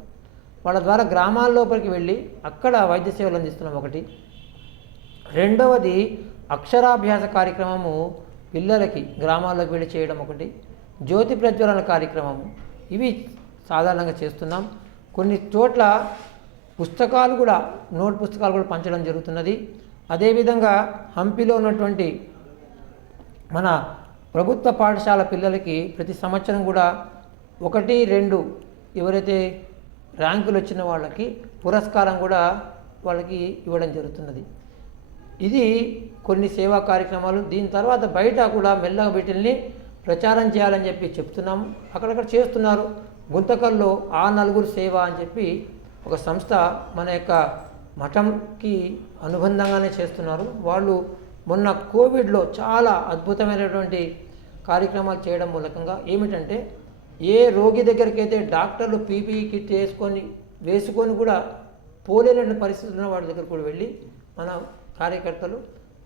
వాళ్ళ ద్వారా గ్రామాల లోపలికి వెళ్ళి అక్కడ వైద్య సేవలు అందిస్తున్నాం ఒకటి. రెండవది, అక్షరాభ్యాస కార్యక్రమము పిల్లలకి గ్రామాల్లోకి వెళ్ళి చేయడం ఒకటి. జ్యోతి ప్రజ్వలన కార్యక్రమము, ఇవి సాధారణంగా చేస్తున్నాం. కొన్ని చోట్ల పుస్తకాలు కూడా, నోట్ పుస్తకాలు కూడా పంచడం జరుగుతున్నది. అదేవిధంగా హంపిలో ఉన్నటువంటి మన ప్రభుత్వ పాఠశాల పిల్లలకి ప్రతి సంవత్సరం కూడా 1, 2 ఎవరైతే ర్యాంకులు వచ్చిన వాళ్ళకి పురస్కారం కూడా వాళ్ళకి ఇవ్వడం జరుగుతున్నది. ఇది కొన్ని సేవా కార్యక్రమాలు. దీని తర్వాత బయట కూడా మెల్లగా వీటిల్ని ప్రచారం చేయాలని చెప్పి చెప్తున్నాము. అక్కడక్కడ చేస్తున్నారు. గుంతకల్లో ఆ నలుగురు సేవ అని చెప్పి ఒక సంస్థ మన యొక్క మఠంకి అనుబంధంగానే చేస్తున్నారు. వాళ్ళు మొన్న కోవిడ్లో చాలా అద్భుతమైనటువంటి కార్యక్రమాలు చేయడం మూలకంగా ఏమిటంటే, ఏ రోగి దగ్గరికి అయితే డాక్టర్లు పీపీఈ కిట్ వేసుకొని కూడా పోలేనటువంటి పరిస్థితులు ఉన్న వాళ్ళ దగ్గర కూడా వెళ్ళి మన కార్యకర్తలు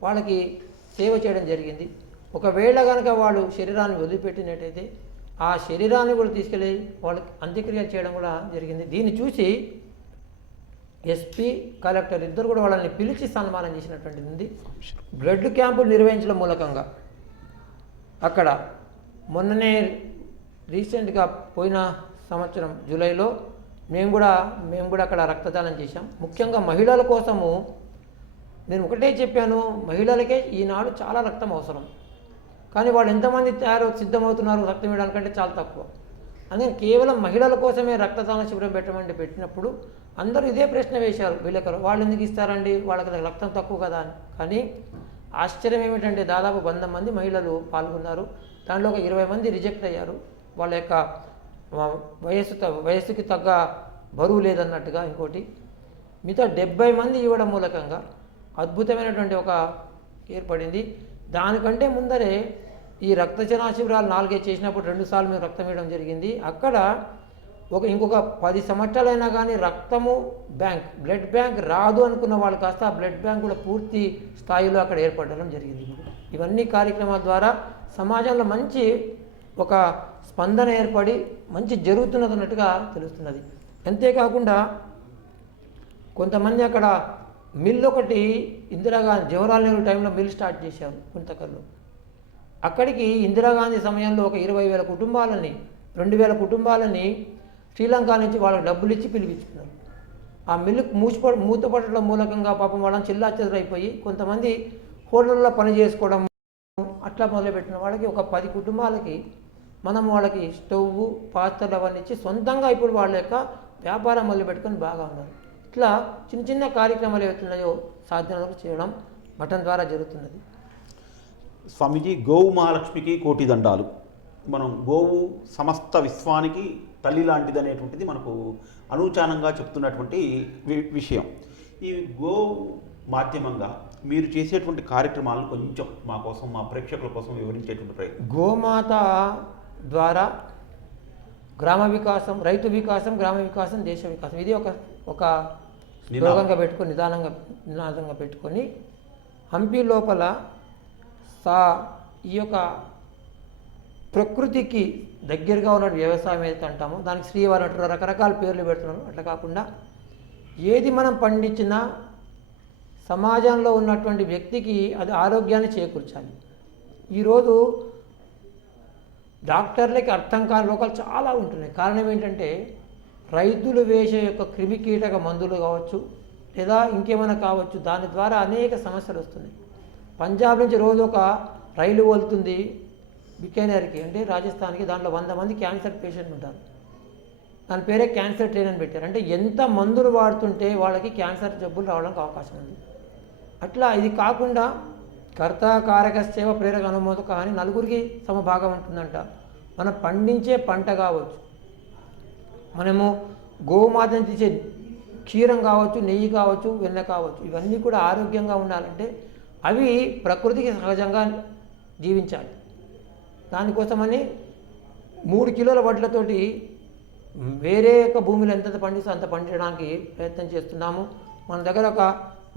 వాళ్ళకి సేవ చేయడం జరిగింది. ఒకవేళ కనుక వాళ్ళు శరీరాన్ని వదిలిపెట్టినట్టయితే ఆ శరీరాన్ని కూడా తీసుకెళ్ళి వాళ్ళకి అంత్యక్రియలు చేయడం కూడా జరిగింది. దీన్ని చూసి ఎస్పీ, కలెక్టర్ ఇద్దరు కూడా వాళ్ళని పిలిచి సన్మానం చేసినటువంటిది ఉంది. బ్లడ్ క్యాంపులు నిర్వహించడం మూలకంగా అక్కడ మొన్ననే రీసెంట్గా పోయిన సంవత్సరం జూలైలో మేము కూడా అక్కడ రక్తదానం చేశాం. ముఖ్యంగా మహిళల కోసము నేను ఒకటే చెప్పాను, మహిళలకే ఈనాడు చాలా రక్తం అవసరం. కానీ వాళ్ళు ఎంతమంది సిద్ధమవుతున్నారు రక్తం ఇవ్వడానికంటే చాలా తక్కువ. అందుకని కేవలం మహిళల కోసమే రక్తదాన శిబిరం పెట్టినప్పుడు అందరూ ఇదే ప్రశ్న వేశారు, వీళ్ళకి వాళ్ళు ఎందుకు ఇస్తారండి, వాళ్ళకి రక్తం తక్కువ కదా అని. కానీ ఆశ్చర్యం ఏమిటంటే దాదాపు 100 మంది మహిళలు పాల్గొన్నారు. దాంట్లో ఒక 20 మంది రిజెక్ట్ అయ్యారు. వాళ్ళ యొక్క వయస్సుకి తగ్గ బరువు లేదన్నట్టుగా. ఇంకోటి మిగతా 70 మంది ఇవ్వడం మూలకంగా అద్భుతమైనటువంటి ఒక ఏర్పడింది. దానికంటే ముందరే ఈ రక్తచనా శిబిరాలు 4 చేసినప్పుడు 2 సార్లు మేము రక్తం ఇవ్వడం జరిగింది. అక్కడ ఇంకొక 10 సంవత్సరాలైనా కానీ బ్లడ్ బ్యాంక్ రాదు అనుకున్న వాళ్ళు కాస్త ఆ బ్లడ్ బ్యాంక్ కూడా పూర్తి స్థాయిలో అక్కడ ఏర్పడడం జరిగింది. ఇవన్నీ కార్యక్రమాల ద్వారా సమాజంలో మంచి ఒక స్పందన ఏర్పడి మంచి జరుగుతున్నదన్నట్టుగా తెలుస్తున్నది. అంతేకాకుండా కొంతమంది అక్కడ మిల్ ఒకటి ఇందిరాగాంధీ జవహర్లాల్ నెహ్రూ టైంలో మిల్ స్టార్ట్ చేశారు గుంతకల్లో. అక్కడికి ఇందిరాగాంధీ సమయంలో ఒక 20,000 కుటుంబాలని 2,000 కుటుంబాలని శ్రీలంక నుంచి వాళ్ళకి డబ్బులు ఇచ్చి పిలిపించుకున్నారు. ఆ మిల్లు మూతపడటం మూలకంగా పాపం వాళ్ళని చిల్లాచెదరైపోయి కొంతమంది హోటల్లో పని చేసుకోవడం అట్లా మొదలుపెట్టిన వాళ్ళకి ఒక 10 కుటుంబాలకి మనం వాళ్ళకి స్టవ్, పాత్రలు అవన్నీ ఇచ్చి సొంతంగా ఇప్పుడు వాళ్ళ యొక్క వ్యాపారం మొదలుపెట్టుకొని బాగా ఉన్నారు. ఇట్లా చిన్న చిన్న కార్యక్రమాలు ఏవైతున్నాయో సాధ్యమైనంత చేయడం మఠం ద్వారా జరుగుతున్నది. స్వామీజీ, గోవు మహాలక్ష్మికి కోటి దండాలు. మనం గోవు సమస్త విశ్వానికి తల్లి లాంటిది అనేటువంటిది మనకు అనూచానంగా చెప్తున్నటువంటి విషయం. ఈ గోవు మాధ్యమంగా మీరు చేసేటువంటి కార్యక్రమాలను కొంచెం మా కోసం, మా ప్రేక్షకుల కోసం వివరించేటువంటి ప్రయత్నం. గోమాత ద్వారా గ్రామ వికాసం, రైతు వికాసం, గ్రామ వికాసం, దేశ వికాసం, ఇది ఒక స్లోగన్గా పెట్టుకొని నినాదంగా పెట్టుకొని హంపి లోపల ఈ యొక్క ప్రకృతికి దగ్గరగా ఉన్న వ్యవసాయం ఏదైతే అంటామో దానికి శ్రీవారు అంటారు, రకరకాల పేర్లు పెడుతున్నారు. అట్లా కాకుండా ఏది మనం పండించినా సమాజంలో ఉన్నటువంటి వ్యక్తికి అది ఆరోగ్యాన్ని చేకూర్చాలి. ఈరోజు డాక్టర్లకి అర్థం కాని రోగాలు చాలా ఉంటున్నాయి. కారణం ఏంటంటే రైతులు వేసే యొక్క క్రిమికీటక మందులు కావచ్చు, లేదా ఇంకేమైనా కావచ్చు, దాని ద్వారా అనేక సమస్యలు వస్తున్నాయి. పంజాబ్ నుంచి రోజు ఒక రైలు వెళ్తుంది బికానేర్కి, అంటే రాజస్థాన్కి. దాంట్లో 100 మంది క్యాన్సర్ పేషెంట్లు ఉంటారు. దాని పేరే క్యాన్సర్ ట్రైన్ అని పెట్టారు. అంటే ఎంత మందులు వాడుతుంటే వాళ్ళకి క్యాన్సర్ జబ్బులు రావడానికి అవకాశం ఉంది. అట్లా ఇది కాకుండా కర్త కారక సేవ ప్రేరక అనుమోదక అని నలుగురికి సమభాగం ఉంటుందంట. మనం పండించే పంట కావచ్చు, మనము గోమాతని తీసే క్షీరం కావచ్చు, నెయ్యి కావచ్చు, వెన్న కావచ్చు, ఇవన్నీ కూడా ఆరోగ్యంగా ఉండాలంటే అవి ప్రకృతికి సహజంగా జీవించాలి. దానికోసమని 3 కిలోల వడ్లతోటి వేరే యొక్క భూమిలో ఎంత పండిస్తే అంత పండించడానికి ప్రయత్నం చేస్తున్నాము. మన దగ్గర ఒక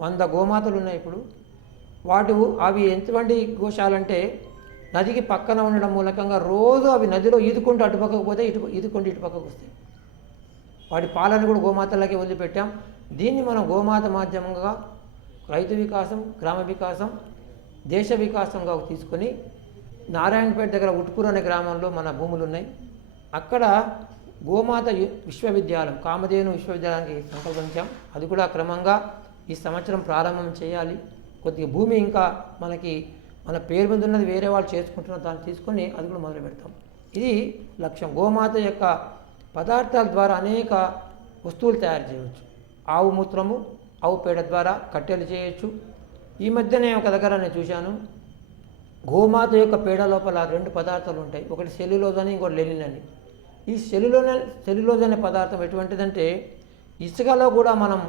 100 గోమాతలు ఉన్నాయి ఇప్పుడు. అవి ఎంతమంది గోశాలంటే నదికి పక్కన ఉండడం మూలకంగా రోజు అవి నదిలో ఈదుకుంటూ అటుపక్కకు పోతే ఈదుకుంటూ ఇటుపక్కకు వస్తాయి. వాటి పాలను కూడా గోమాతలకి వదిలిపెట్టాం. దీన్ని మనం గోమాత మాధ్యమంగా రైతు వికాసం, గ్రామ వికాసం, దేశ వికాసంగా తీసుకొని నారాయణపేట దగ్గర ఉట్కూరు అనే గ్రామంలో మన భూములు ఉన్నాయి. అక్కడ గోమాత విశ్వవిద్యాలయం, కామధేను విశ్వవిద్యాలయానికి సంకల్పించాం. అది కూడా క్రమంగా ఈ సంవత్సరం ప్రారంభం చేయాలి. కొద్దిగా భూమి ఇంకా మన పేరు మీద ఉన్నది వేరే వాళ్ళు చేసుకుంటున్నారు, దాన్ని తీసుకొని అది కూడా మొదలు పెడతాం. ఇది లక్ష్యం. గోమాత యొక్క పదార్థాల ద్వారా అనేక వస్తువులు తయారు చేయవచ్చు. ఆవు మూత్రము, ఆవు పేడ ద్వారా కట్టెలు చేయొచ్చు. ఈ మధ్యనే ఒక దగ్గర నేను చూశాను, గోమాత యొక్క పేడ లోపల 2 పదార్థాలు ఉంటాయి. ఒకటి సెల్యులోజ్ అని, ఇంకోటి లెనిన్ అని. ఈ సెల్యులోజ్ అనే పదార్థం ఎటువంటిదంటే ఇసుకలో కూడా మనం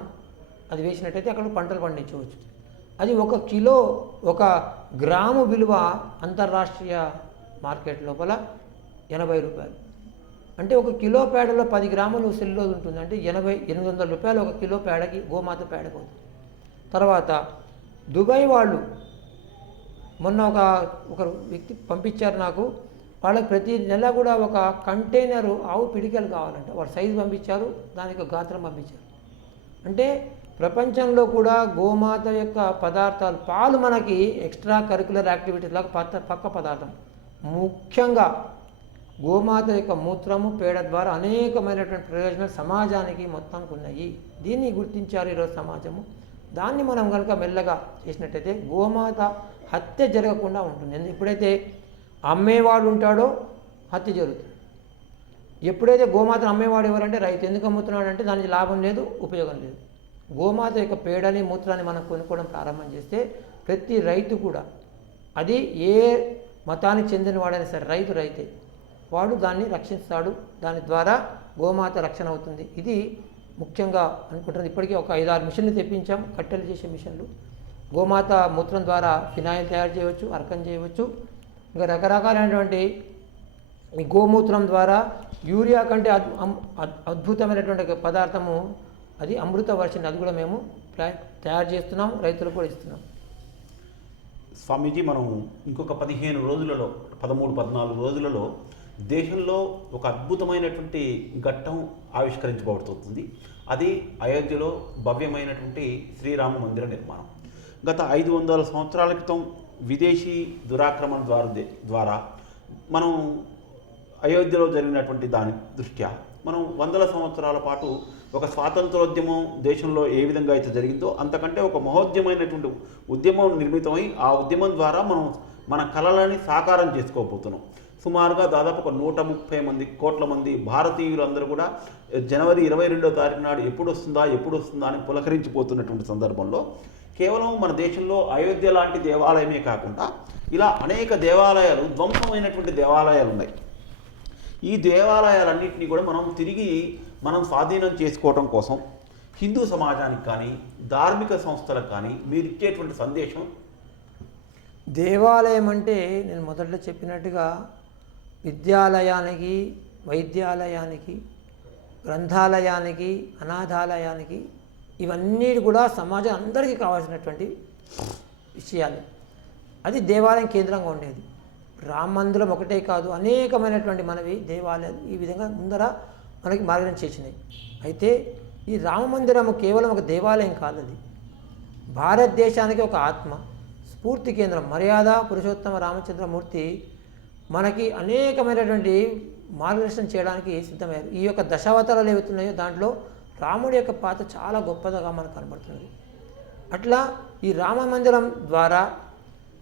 అది వేసినట్టయితే అక్కడ పంటలు పండించవచ్చు. అది 1 గ్రాము విలువ అంతర్రాష్ట్రీయ మార్కెట్ లోపల 80 రూపాయలు. అంటే 1 కిలో పేడలో 10 గ్రాములు సెల్యులోజ్ ఉంటుంది. అంటే 800 రూపాయలు 1 కిలో పేడకి, గోమాత పేడకు అవుతుంది. తర్వాత దుబాయ్ వాళ్ళు మొన్న ఒక వ్యక్తి పంపించారు నాకు. వాళ్ళకి ప్రతి నెల కూడా ఒక కంటైనరు ఆవు పిడికలు కావాలంట. వాళ్ళు సైజు పంపించారు, దానికి గాత్రం పంపించారు. అంటే ప్రపంచంలో కూడా గోమాత యొక్క పదార్థాలు, పాలు మనకి ఎక్స్ట్రా కరికులర్ యాక్టివిటీస్ లాగా పక్క పదార్థం. ముఖ్యంగా గోమాత యొక్క మూత్రము, పేడ ద్వారా అనేకమైనటువంటి ప్రయోజనాలు సమాజానికి మొత్తానికి ఉన్నాయి. దీన్ని గుర్తించారు ఈరోజు సమాజము. దాన్ని మనం కనుక మెల్లగా చేసినట్టయితే గోమాత హత్య జరగకుండా ఉంటుంది. ఎప్పుడైతే అమ్మేవాడు ఉంటాడో హత్య జరుగుతుంది. ఎప్పుడైతే గోమాతను అమ్మేవాడు ఎవరంటే రైతు. ఎందుకు అమ్ముతున్నాడు అంటే దానికి లాభం లేదు, ఉపయోగం లేదు. గోమాత యొక్క పేడని, మూత్రాన్ని మనం కొనుక్కోవడం ప్రారంభం చేస్తే ప్రతి రైతు కూడా, అది ఏ మతానికి చెందినవాడైనా సరే, రైతే, వాడు దాన్ని రక్షిస్తాడు. దాని ద్వారా గోమాత రక్షణ అవుతుంది. ఇది ముఖ్యంగా అనుకుంటున్నది. ఇప్పటికీ ఒక 5-6 మిషన్లు తెప్పించాం, కట్టెలు చేసే మిషన్లు. గోమాత మూత్రం ద్వారా ఫినాయిల్ తయారు చేయవచ్చు, అర్కం చేయవచ్చు. ఇంకా రకరకాలైనటువంటి ఈ గోమూత్రం ద్వారా యూరియా కంటే అద్భుతమైనటువంటి పదార్థము అది అమృత వర్షిణి. అది కూడా మేము తయారు చేస్తున్నాం, రైతులకు కూడా ఇస్తున్నాం. స్వామీజీ, మనం ఇంకొక 15 రోజులలో, 13-14 రోజులలో దేశంలో ఒక అద్భుతమైనటువంటి ఘట్టం ఆవిష్కరించబడుతుంది. అది అయోధ్యలో భవ్యమైనటువంటి శ్రీరామ మందిర నిర్మాణం. గత 500 సంవత్సరాల క్రితం విదేశీ దురాక్రమణ ద్వారా మనం అయోధ్యలో జరిగినటువంటి దాని దృష్ట్యా మనం 100 సంవత్సరాల పాటు ఒక స్వాతంత్రోద్యమం దేశంలో ఏ విధంగా అయితే జరిగిందో అంతకంటే ఒక మహోద్యమైనటువంటి ఉద్యమం నిర్మితమై ఆ ఉద్యమం ద్వారా మనం మన కళలని సాకారం చేసుకోబోతున్నాం. సుమారుగా దాదాపు ఒక 130 కోట్ల మంది భారతీయులందరూ కూడా జనవరి 22వ తారీఖు నాడు ఎప్పుడు వస్తుందా అని పులకరించిపోతున్నటువంటి సందర్భంలో కేవలం మన దేశంలో అయోధ్య లాంటి దేవాలయమే కాకుండా ఇలా అనేక దేవాలయాలు, ధ్వంసమైనటువంటి దేవాలయాలు ఉన్నాయి. ఈ దేవాలయాలన్నింటినీ కూడా మనం స్వాధీనం చేసుకోవడం కోసం హిందూ సమాజానికి కానీ ధార్మిక సంస్థలకు కానీ మీరు ఇచ్చేటువంటి సందేశం? దేవాలయం అంటే నేను మొదట్లో చెప్పినట్టుగా విద్యాలయానికి, వైద్యాలయానికి, గ్రంథాలయానికి, అనాథాలయానికి, ఇవన్నీ కూడా సమాజం అందరికీ కావాల్సినటువంటి విషయాలు. అది దేవాలయం కేంద్రంగా ఉండేది. రామ మందిరం ఒకటే కాదు, అనేకమైనటువంటి మనవి దేవాలయాలు ఈ విధంగా ముందర మనకి మార్గదర్శనం చేసినాయి. అయితే ఈ రామ మందిరము కేవలం ఒక దేవాలయం కాదు, అది భారతదేశానికి ఒక ఆత్మ, స్ఫూర్తి కేంద్రం. మర్యాద పురుషోత్తమ రామచంద్రమూర్తి మనకి అనేకమైనటువంటి మార్గదర్శనం చేయడానికి సిద్ధమయ్యారు. ఈ యొక్క దశావతారాలు ఏవైతున్నాయో దాంట్లో రాముడి యొక్క పాత్ర చాలా గొప్పదిగా మనకు కనబడుతున్నది. అట్లా ఈ రామ మందిరం ద్వారా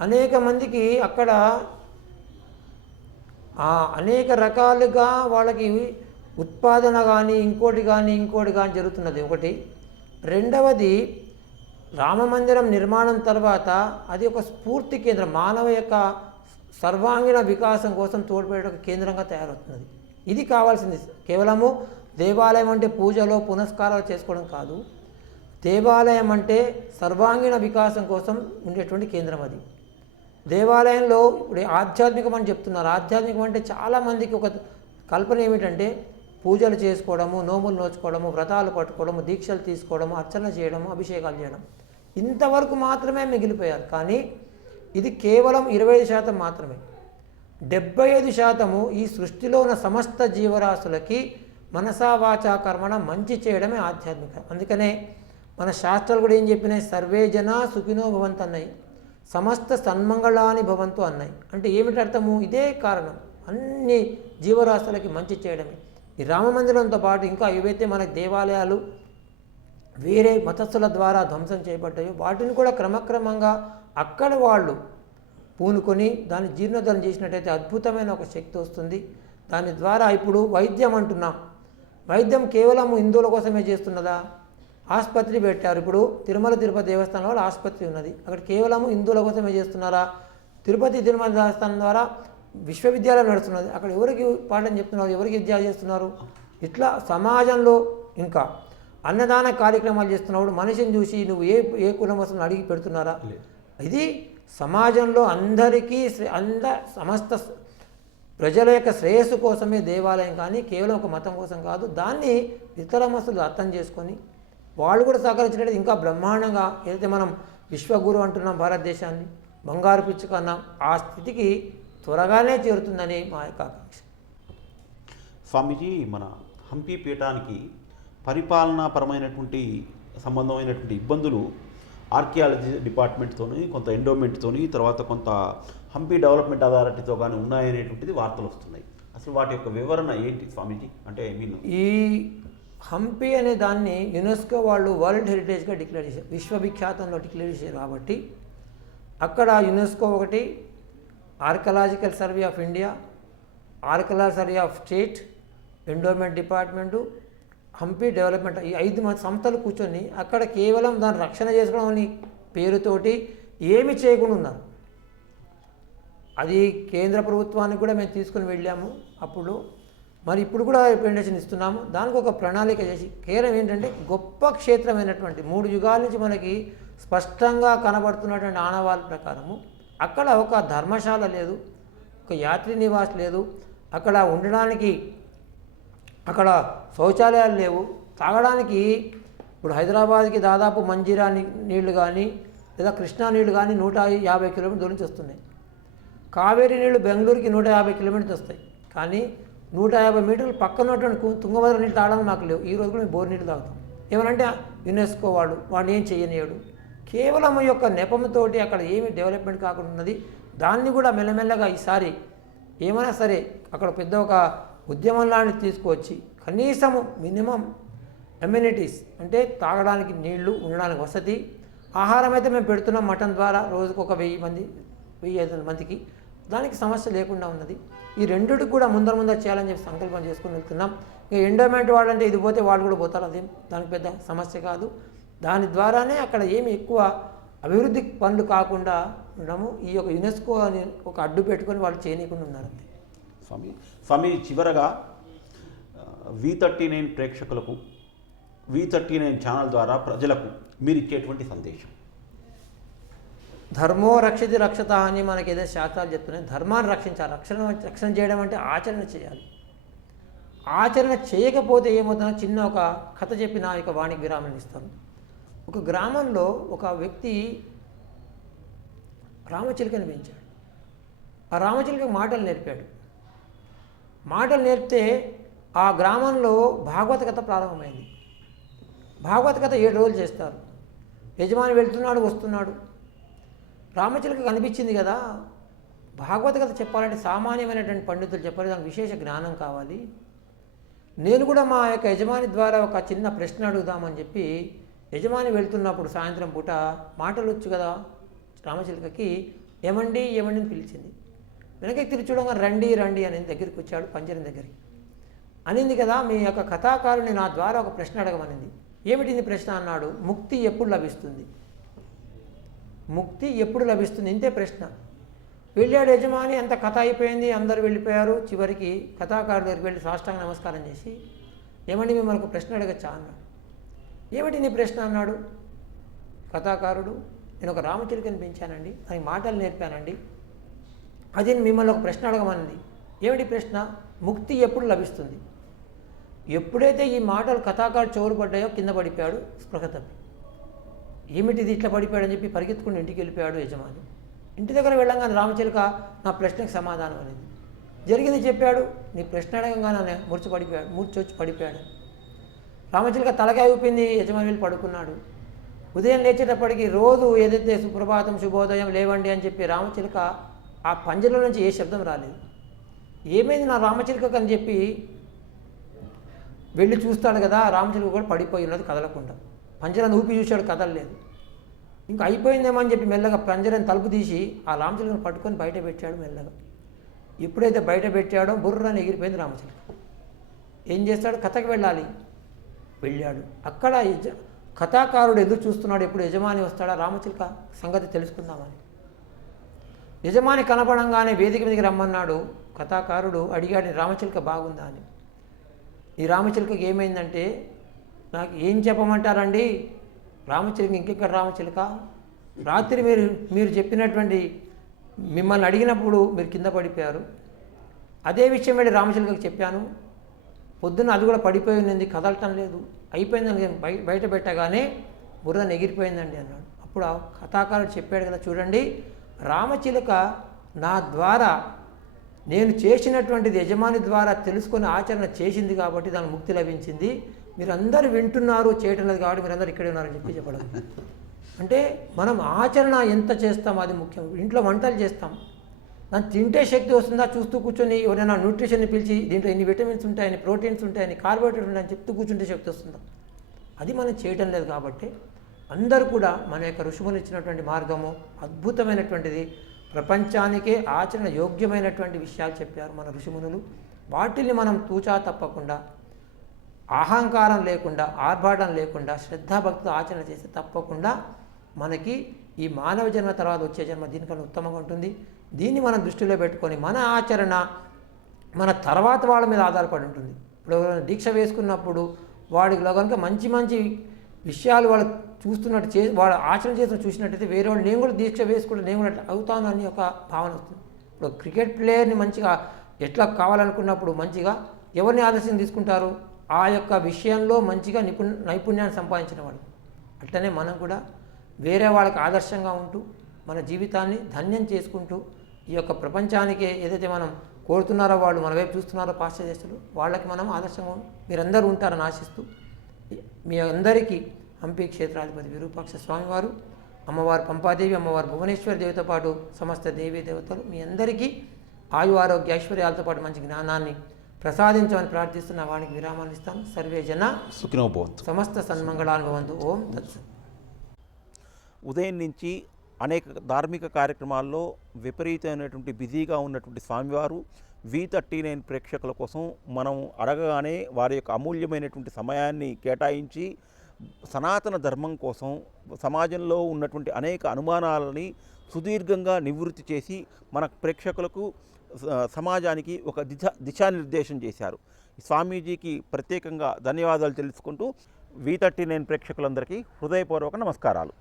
అనేక మందికి అక్కడ అనేక రకాలుగా వాళ్ళకి ఉత్పాదన కానీ ఇంకోటి కానీ జరుగుతున్నది ఒకటి. రెండవది, రామమందిరం నిర్మాణం తర్వాత అది ఒక స్ఫూర్తి కేంద్రం, మానవ యొక్క సర్వాంగీణ వికాసం కోసం తోడ్పడే ఒక కేంద్రంగా తయారవుతున్నది. ఇది కావాల్సింది. కేవలము దేవాలయం అంటే పూజలో పునస్కారాలు చేసుకోవడం కాదు. దేవాలయం అంటే సర్వాంగీణ వికాసం కోసం ఉండేటువంటి కేంద్రం. అది దేవాలయంలో ఇప్పుడు ఆధ్యాత్మికం అని చెప్తున్నారు. ఆధ్యాత్మికం అంటే చాలామందికి ఒక కల్పన ఏమిటంటే పూజలు చేసుకోవడము, నోములు నోచుకోవడము, వ్రతాలు పట్టుకోవడము, దీక్షలు తీసుకోవడము, అర్చన చేయడము, అభిషేకాలు చేయడం, ఇంతవరకు మాత్రమే మిగిలిపోయారు. కానీ ఇది కేవలం 25% మాత్రమే. 75% ఈ సృష్టిలో ఉన్న సమస్త జీవరాశులకి మనసా వాచా కర్మణ మంచి చేయడమే ఆధ్యాత్మికం. అందుకనే మన శాస్త్రాలు కూడా ఏం చెప్పినాయి? సర్వే జన సుఖినో భవంతు అన్నాయి, సమస్త సన్మంగళాని భవంతు అన్నాయి. అంటే ఏమిటి అర్థము? ఇదే కారణం, అన్ని జీవరాశులకి మంచి చేయడమే. ఈ రామమందిరంతో పాటు ఇంకా ఏవైతే మనకు దేవాలయాలు వేరే మతస్థుల ద్వారా ధ్వంసం చేయబడ్డాయో వాటిని కూడా క్రమక్రమంగా అక్కడ వాళ్ళు పూనుకొని దాన్ని జీర్ణోద్ధరణ చేసినట్టయితే అద్భుతమైన ఒక శక్తి వస్తుంది. దాని ద్వారా ఇప్పుడు వైద్యం అంటున్నాం. వైద్యం కేవలం హిందువుల కోసమే చేస్తున్నదా? ఆసుపత్రి పెట్టారు. ఇప్పుడు తిరుమల తిరుపతి దేవస్థానం వల్ల ఆసుపత్రి ఉన్నది, అక్కడ కేవలం హిందువుల కోసమే చేస్తున్నారా? తిరుపతి తిరుమల దేవస్థానం ద్వారా విశ్వవిద్యాలయం నడుస్తున్నది, అక్కడ ఎవరికి పాఠం చెప్తున్నారు, ఎవరికి విద్య చేస్తున్నారు? ఇట్లా సమాజంలో ఇంకా అన్నదాన కార్యక్రమాలు చేస్తున్నప్పుడు మనిషిని చూసి నువ్వు ఏ కులం వస్తుందో అడిగి పెడుతున్నారా? ఇది సమాజంలో అందరికీ సమస్త ప్రజల యొక్క శ్రేయస్సు కోసమే దేవాలయం, కానీ కేవలం ఒక మతం కోసం కాదు. దాన్ని ఇతర మతస్థులు అర్థం చేసుకొని వాళ్ళు కూడా సహకరించినట్టు ఇంకా బ్రహ్మాండంగా ఏదైతే మనం విశ్వగురు అంటున్నాం భారతదేశాన్ని, బంగారు పిచ్చుక అన్నాం, ఆ స్థితికి త్వరగానే చేరుతుందని మా యొక్క ఆకాంక్ష. స్వామీజీ, మన హంపి పీఠానికి పరిపాలనాపరమైనటువంటి సంబంధమైనటువంటి ఇబ్బందులు ఆర్కియాలజీ డిపార్ట్మెంట్తోని, కొంత ఎండోమెంట్తోని, తర్వాత కొంత హంపి డెవలప్మెంట్ అథారిటీతో కానీ ఉన్నాయనేటువంటిది వార్తలు వస్తున్నాయి. అసలు వాటి యొక్క వివరణ ఏంటి స్వామీజీ? అంటే ఈ హంపి అనే దాన్ని యునెస్కో వాళ్ళు వరల్డ్ హెరిటేజ్గా డిక్లేర్ చేశారు, విశ్వవిఖ్యాతంలో డిక్లేర్ చేశారు. కాబట్టి అక్కడ యునెస్కో ఒకటి, archaeological survey of India, archaeological survey of state, endowment department, Hampi development, ఈ 5 సంస్థలు కూర్చొని అక్కడ కేవలం దాన్ని రక్షణ చేసుకోవడం అనే పేరుతోటి ఏమి చేయకుండా ఉన్నారు. అది కేంద్ర ప్రభుత్వానికి కూడా మేము తీసుకుని వెళ్ళాము అప్పుడు, మరి ఇప్పుడు కూడా రిప్రజెంటేషన్ ఇస్తున్నాము. దానికి ఒక ప్రణాళిక చేసి కేవలం ఏంటంటే గొప్ప క్షేత్రమైనటువంటి 3 యుగాల నుంచి మనకి స్పష్టంగా కనబడుతున్నటువంటి ఆనవాళ్ళ ప్రకారము అక్కడ ఒక ధర్మశాల లేదు, ఒక యాత్రి నివాస్ లేదు, అక్కడ ఉండడానికి అక్కడ శౌచాలయాలు లేవు, తాగడానికి ఇప్పుడు హైదరాబాద్కి దాదాపు మంజీరా నీళ్లు కానీ లేదా కృష్ణా నీళ్లు కానీ 150 కిలోమీటర్ల దూరం నుంచి వస్తున్నాయి. కావేరీ నీళ్లు బెంగళూరుకి 150 కిలోమీటర్లు వస్తాయి. కానీ 150 మీటర్లు పక్కన ఉన్నటువంటి తుంగభద్ర నీళ్ళు తాగడానికి మాకు లేవు. ఈ రోజు కూడా మేము బోర్ నీళ్ళు తాగుతాం. ఏమనంటే యునెస్కో వాడు ఏం చేయనియాడు. కేవలం ఈ యొక్క నెపంతోటి అక్కడ ఏమి డెవలప్మెంట్ కాకుండా ఉన్నది. దాన్ని కూడా మెల్లమెల్లగా ఈసారి ఏమైనా సరే అక్కడ పెద్ద ఒక ఉద్యమం లాంటిది తీసుకువచ్చి కనీసము మినిమం ఎమ్యూనిటీస్ అంటే తాగడానికి నీళ్లు, ఉండడానికి వసతి, ఆహారం అయితే మేము పెడుతున్నాం. మటన్ ద్వారా రోజుకు ఒక 1000 మంది 1500 మందికి. దానికి సమస్య లేకుండా ఉన్నది. ఈ రెండిటికి కూడా ముందర చేయాలని చెప్పి సంకల్పం చేసుకుని వెళ్తున్నాం. ఇక ఎండోమెంట్ వాళ్ళంటే ఇది పోతే వాళ్ళు కూడా పోతారు, అదేం దానికి పెద్ద సమస్య కాదు. దాని ద్వారానే అక్కడ ఏమి ఎక్కువ అభివృద్ధి పనులు కాకుండా ఉండము. ఈ యొక్క యునెస్కో అని ఒక అడ్డు పెట్టుకొని వాళ్ళు చేయనీయకుండా ఉన్నారు అంతే. స్వామి చివరగా V39 ప్రేక్షకులకు, V39 ఛానల్ ద్వారా ప్రజలకు మీరు ఇచ్చేటువంటి సందేశం? ధర్మో రక్షితి రక్షత అని మనకి ఏదైతే శాస్త్రాలు చెప్తున్నాయి. ధర్మాన్ని రక్షించాలి. రక్షణ చేయడం అంటే ఆచరణ చేయాలి. ఆచరణ చేయకపోతే ఏమవుతుందో చిన్న ఒక కథ చెప్పి నా యొక్క వాణికి విరామం ఇస్తాను. ఒక గ్రామంలో ఒక వ్యక్తి రామచిలుకని పెంచాడు. ఆ రామచిలుక మాటలు నేర్పాడు. మాటలు నేర్పితే ఆ గ్రామంలో భాగవత కథ ప్రారంభమైంది. భాగవత కథ 7 రోజులు చేస్తారు. యజమాని వెళ్తున్నాడు, వస్తున్నాడు. రామచిలుక కనిపించింది కదా, భాగవత కథ చెప్పాలంటే సామాన్యమైనటువంటి పండితులు చెప్పాలి, దానికి విశేష జ్ఞానం కావాలి. నేను కూడా మా యొక్క యజమాని ద్వారా ఒక చిన్న ప్రశ్న అడుగుదామని చెప్పి యజమాని వెళ్తున్నప్పుడు సాయంత్రం పూట మాటలు వచ్చు కదా రామచిలుకకి, ఏమండి ఏమండి అని పిలిచింది. వెనకకి తిరిగి చూడగా రండి రండి అని దగ్గరికి వచ్చాడు, పంజరం దగ్గరికి. అనింది కదా, మీ యొక్క కథాకారుని నా ద్వారా ఒక ప్రశ్న అడగమనింది. ఏమిటి నీ ప్రశ్న అన్నాడు. ముక్తి ఎప్పుడు లభిస్తుంది? ముక్తి ఎప్పుడు లభిస్తుంది, ఇంతే ప్రశ్న. వెళ్ళాడు యజమాని, అంత కథ అయిపోయింది, అందరూ వెళ్ళిపోయారు. చివరికి కథాకారుడి దగ్గరికి వెళ్ళి సాష్టాంగ నమస్కారం చేసి, ఏమండి మిమ్మల్ని ఒక ప్రశ్న అడగచ్చా అన్నాడు. ఏమిటి నీ ప్రశ్న అన్నాడు కథాకారుడు. నేను ఒక రామచిలుకని పెంచానండి, దానికి మాటలు నేర్పానండి, అది మిమ్మల్ని ఒక ప్రశ్న అడగమనింది. ఏమిటి ప్రశ్న? ముక్తి ఎప్పుడు లభిస్తుంది? ఎప్పుడైతే ఈ మాటలు కథాకారుడు చెవులు పడ్డాయో కింద పడిపోయాడు, స్పృహ తప్పి. ఏమిటిది ఇట్లా పడిపోయాడని చెప్పి పరిగెత్తుకుని ఇంటికి వెళ్ళిపోయాడు యజమాని. ఇంటి దగ్గర వెళ్ళంగానే రామచిలుక నా ప్రశ్నకు సమాధానం అనేది జరిగింది చెప్పాడు. నీ ప్రశ్న అడగంగానే మూర్చొచ్చి పడిపోయాడు. రామచిలుక తలకాయ ఊపింది, యజమాని వెళ్ళి పడుకున్నాడు. ఉదయం లేచేటప్పటికి రోజు ఏదైతే సుప్రభాతం శుభోదయం లేవండి అని చెప్పి రామచిలుక ఆ పంజరంలో నుంచి ఏ శబ్దం రాలేదు. ఏమైంది నా రామచిలుకకు అని చెప్పి వెళ్ళి చూస్తాడు కదా, రామచిలుక కూడా పడిపోయి ఉన్నది కదలకుండా. పంజరాన్ని ఊపి చూశాడు, కదలలేదు. ఇంకా అయిపోయిందేమో అని చెప్పి మెల్లగా పంజరాన్ని తలుపు తీసి ఆ రామచిలుకను పట్టుకొని బయట పెట్టాడు మెల్లగా. ఎప్పుడైతే బయట పెట్టాడో బుర్రని ఎగిరిపోయింది రామచిలుక. ఏం చేస్తాడు? కథకి వెళ్ళాలి. వెళ్ళాడు. అక్కడ కథాకారుడు ఎదురు చూస్తున్నాడు, ఎప్పుడు యజమాని వస్తాడా రామచిలుక సంగతి తెలుసుకుందామని. యజమాని కనపడంగానే వేదిక మీదకి రమ్మన్నాడు. కథాకారుడు అడిగాడు, రామచిలుక బాగుందా అని. ఈ రామచిలుకకి ఏమైందంటే, నాకు ఏం చెప్పమంటారండి, రామచిలుక ఇంకెక్కడ రామచిలుక, రాత్రి మీరు చెప్పినటువంటి మిమ్మల్ని అడిగినప్పుడు మీరు కింద పడిపోయారు, అదే విషయం వెళ్ళి రామచిలుకకి చెప్పాను, పొద్దున్న అది కూడా పడిపోయి ఉంది, కదలటం లేదు, అయిపోయిందని బయట పెట్టగానే బుర్ర ఎగిరిపోయిందండి అన్నాడు. అప్పుడు ఆ కథాకారుడు చెప్పాడు కదా, చూడండి రామచిలుక నా ద్వారా నేను చేసినటువంటిది యజమాని ద్వారా తెలుసుకొని ఆచరణ చేసింది కాబట్టి దానికి ముక్తి లభించింది. మీరందరూ వింటున్నారు, చేయటం లేదు కాబట్టి మీరందరూ ఇక్కడే ఉన్నారని చెప్పడం. అంటే మనం ఆచరణ ఎంత చేస్తాం అది ముఖ్యం. ఇంట్లో వంటలు చేస్తాం, దాన్ని తింటే శక్తి వస్తుందా చూస్తూ కూర్చొని ఎవరైనా న్యూట్రిషన్ని పిలిచి దీంట్లో ఎన్ని విటమిన్స్ ఉంటాయని, ప్రోటీన్స్ ఉంటాయని, కార్బోహైడ్రేట్ ఉంటాయని చెప్తూ కూర్చుంటే శక్తి వస్తుందా? అది మనం చేయటం లేదు. కాబట్టి అందరూ కూడా మన యొక్క ఋషుములు ఇచ్చినటువంటి మార్గము అద్భుతమైనటువంటిది, ప్రపంచానికే ఆచరణ యోగ్యమైనటువంటి విషయాలు చెప్పారు మన ఋషిమునులు. వాటిని మనం తూచా తప్పకుండా, అహంకారం లేకుండా, ఆర్భాటం లేకుండా శ్రద్ధాభక్తితో ఆచరణ చేస్తే తప్పకుండా మనకి ఈ మానవ జన్మ తర్వాత వచ్చే జన్మ దీనికన్నా ఉత్తమంగా ఉంటుంది. దీన్ని మనం దృష్టిలో పెట్టుకొని మన ఆచరణ మన తర్వాత వాళ్ళ మీద ఆధారపడి ఉంటుంది. ఇప్పుడు దీక్ష వేసుకున్నప్పుడు వాడిలో కనుక మంచి మంచి విషయాలు వాళ్ళు చూస్తున్నట్టు వాడు ఆచరణ చేస్తూ చూసినట్టయితే వేరే వాళ్ళు నేను కూడా దీక్ష వేసుకుంటే నేను కూడా అవుతాను అని ఒక భావన వస్తుంది. ఇప్పుడు క్రికెట్ ప్లేయర్ని మంచిగా ఎట్లా కావాలనుకున్నప్పుడు మంచిగా ఎవరిని ఆదర్శం తీసుకుంటారు? ఆ యొక్క విషయంలో మంచిగా నైపుణ్యాన్ని సంపాదించిన వాళ్ళు. అట్లనే మనం కూడా వేరే వాళ్ళకి ఆదర్శంగా ఉంటూ మన జీవితాన్ని ధన్యం చేసుకుంటూ ఈ యొక్క ప్రపంచానికి ఏదైతే మనం కోరుతున్నారో, వాళ్ళు మన వైపు చూస్తున్నారో పాశ్చాత్యులు, వాళ్ళకి మనం ఆదర్శంగా మీరందరూ ఉంటారని ఆశిస్తూ మీ అందరికీ హంపి క్షేత్రాధిపతి విరూపాక్ష స్వామివారు, అమ్మవారు పంపాదేవి, అమ్మవారు భువనేశ్వరి దేవితో పాటు సమస్త దేవీ దేవతలు మీ అందరికీ ఆయు ఆరోగ్య ఐశ్వర్యాలతో పాటు మంచి జ్ఞానాన్ని ప్రసాదించమని ప్రార్థిస్తున్న వానికి విరామాన్ని ఇస్తాను. సర్వే జన సుఖినో భవంతు. సమస్త సన్మంగళాన్ని భవంతు. ఓం తత్సత్. ఉదయం నుంచి అనేక ధార్మిక కార్యక్రమాల్లో విపరీతమైనటువంటి బిజీగా ఉన్నటువంటి స్వామివారు V39 ప్రేక్షకుల కోసం మనం అడగగానే వారి యొక్క అమూల్యమైనటువంటి సమయాన్ని కేటాయించి సనాతన ధర్మం కోసం సమాజంలో ఉన్నటువంటి అనేక అనుమానాలని సుదీర్ఘంగా నివృత్తి చేసి మన ప్రేక్షకులకు సమాజానికి ఒక దిశానిర్దేశం చేశారు. స్వామీజీకి ప్రత్యేకంగా ధన్యవాదాలు తెలుసుకుంటూ V39 ప్రేక్షకులందరికీ హృదయపూర్వక నమస్కారాలు.